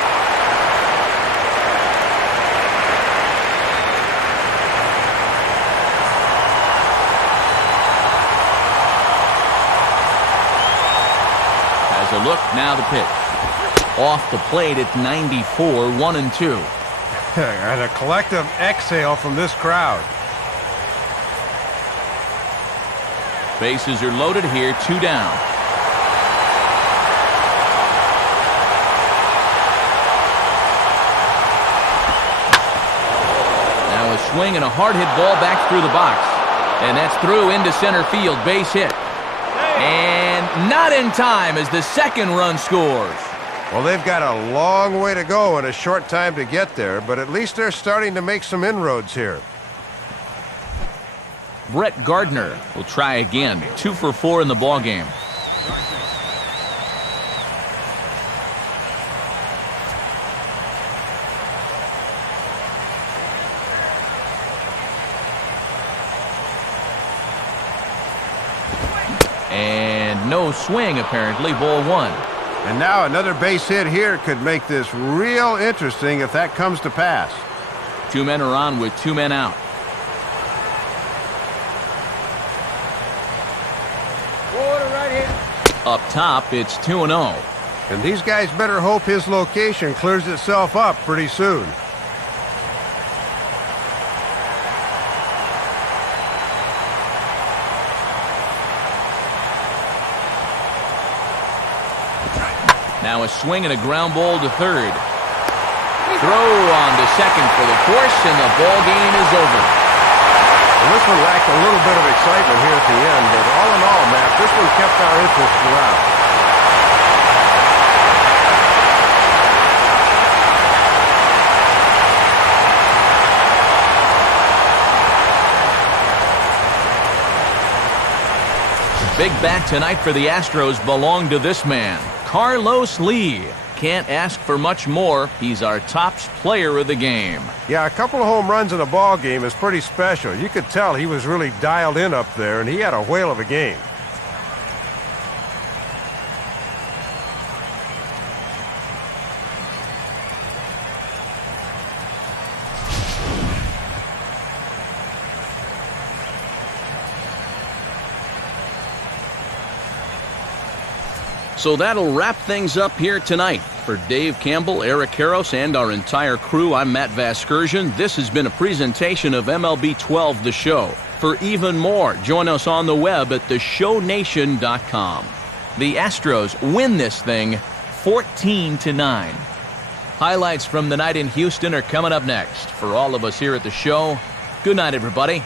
A look, now the pitch. Off the plate at 94, 1-2. And a collective exhale from this crowd. Bases are loaded here, 2 down. Now a swing and a hard hit ball back through the box. And that's through into center field, base hit. And not in time as the second run scores. Well, they've got a long way to go and a short time to get there, but at least they're starting to make some inroads here. Brett Gardner will try again, 2 for 4 in the ballgame. And no swing, apparently, ball 1. And now another base hit here could make this real interesting if that comes to pass. 2 men are on with 2 men out. Up top, it's 2-0. And these guys better hope his location clears itself up pretty soon. Now a swing and a ground ball to third. Throw on to second for the force, and the ball game is over. And this one lacked a little bit of excitement here at the end, but all in all, Matt, this one kept our interest throughout. Big bat tonight for the Astros belonged to this man, Carlos Lee. Can't ask for much more. He's our top player of the game. Yeah, a couple of home runs in a ball game is pretty special. You could tell he was really dialed in up there, and he had a whale of a game. So that'll wrap things up here tonight. For Dave Campbell, Eric Karros, and our entire crew, I'm Matt Vasgersian. This has been a presentation of MLB 12 The Show. For even more, join us on the web at theshownation.com. The Astros win this thing 14-9. Highlights from the night in Houston are coming up next. For all of us here at the show, good night, everybody.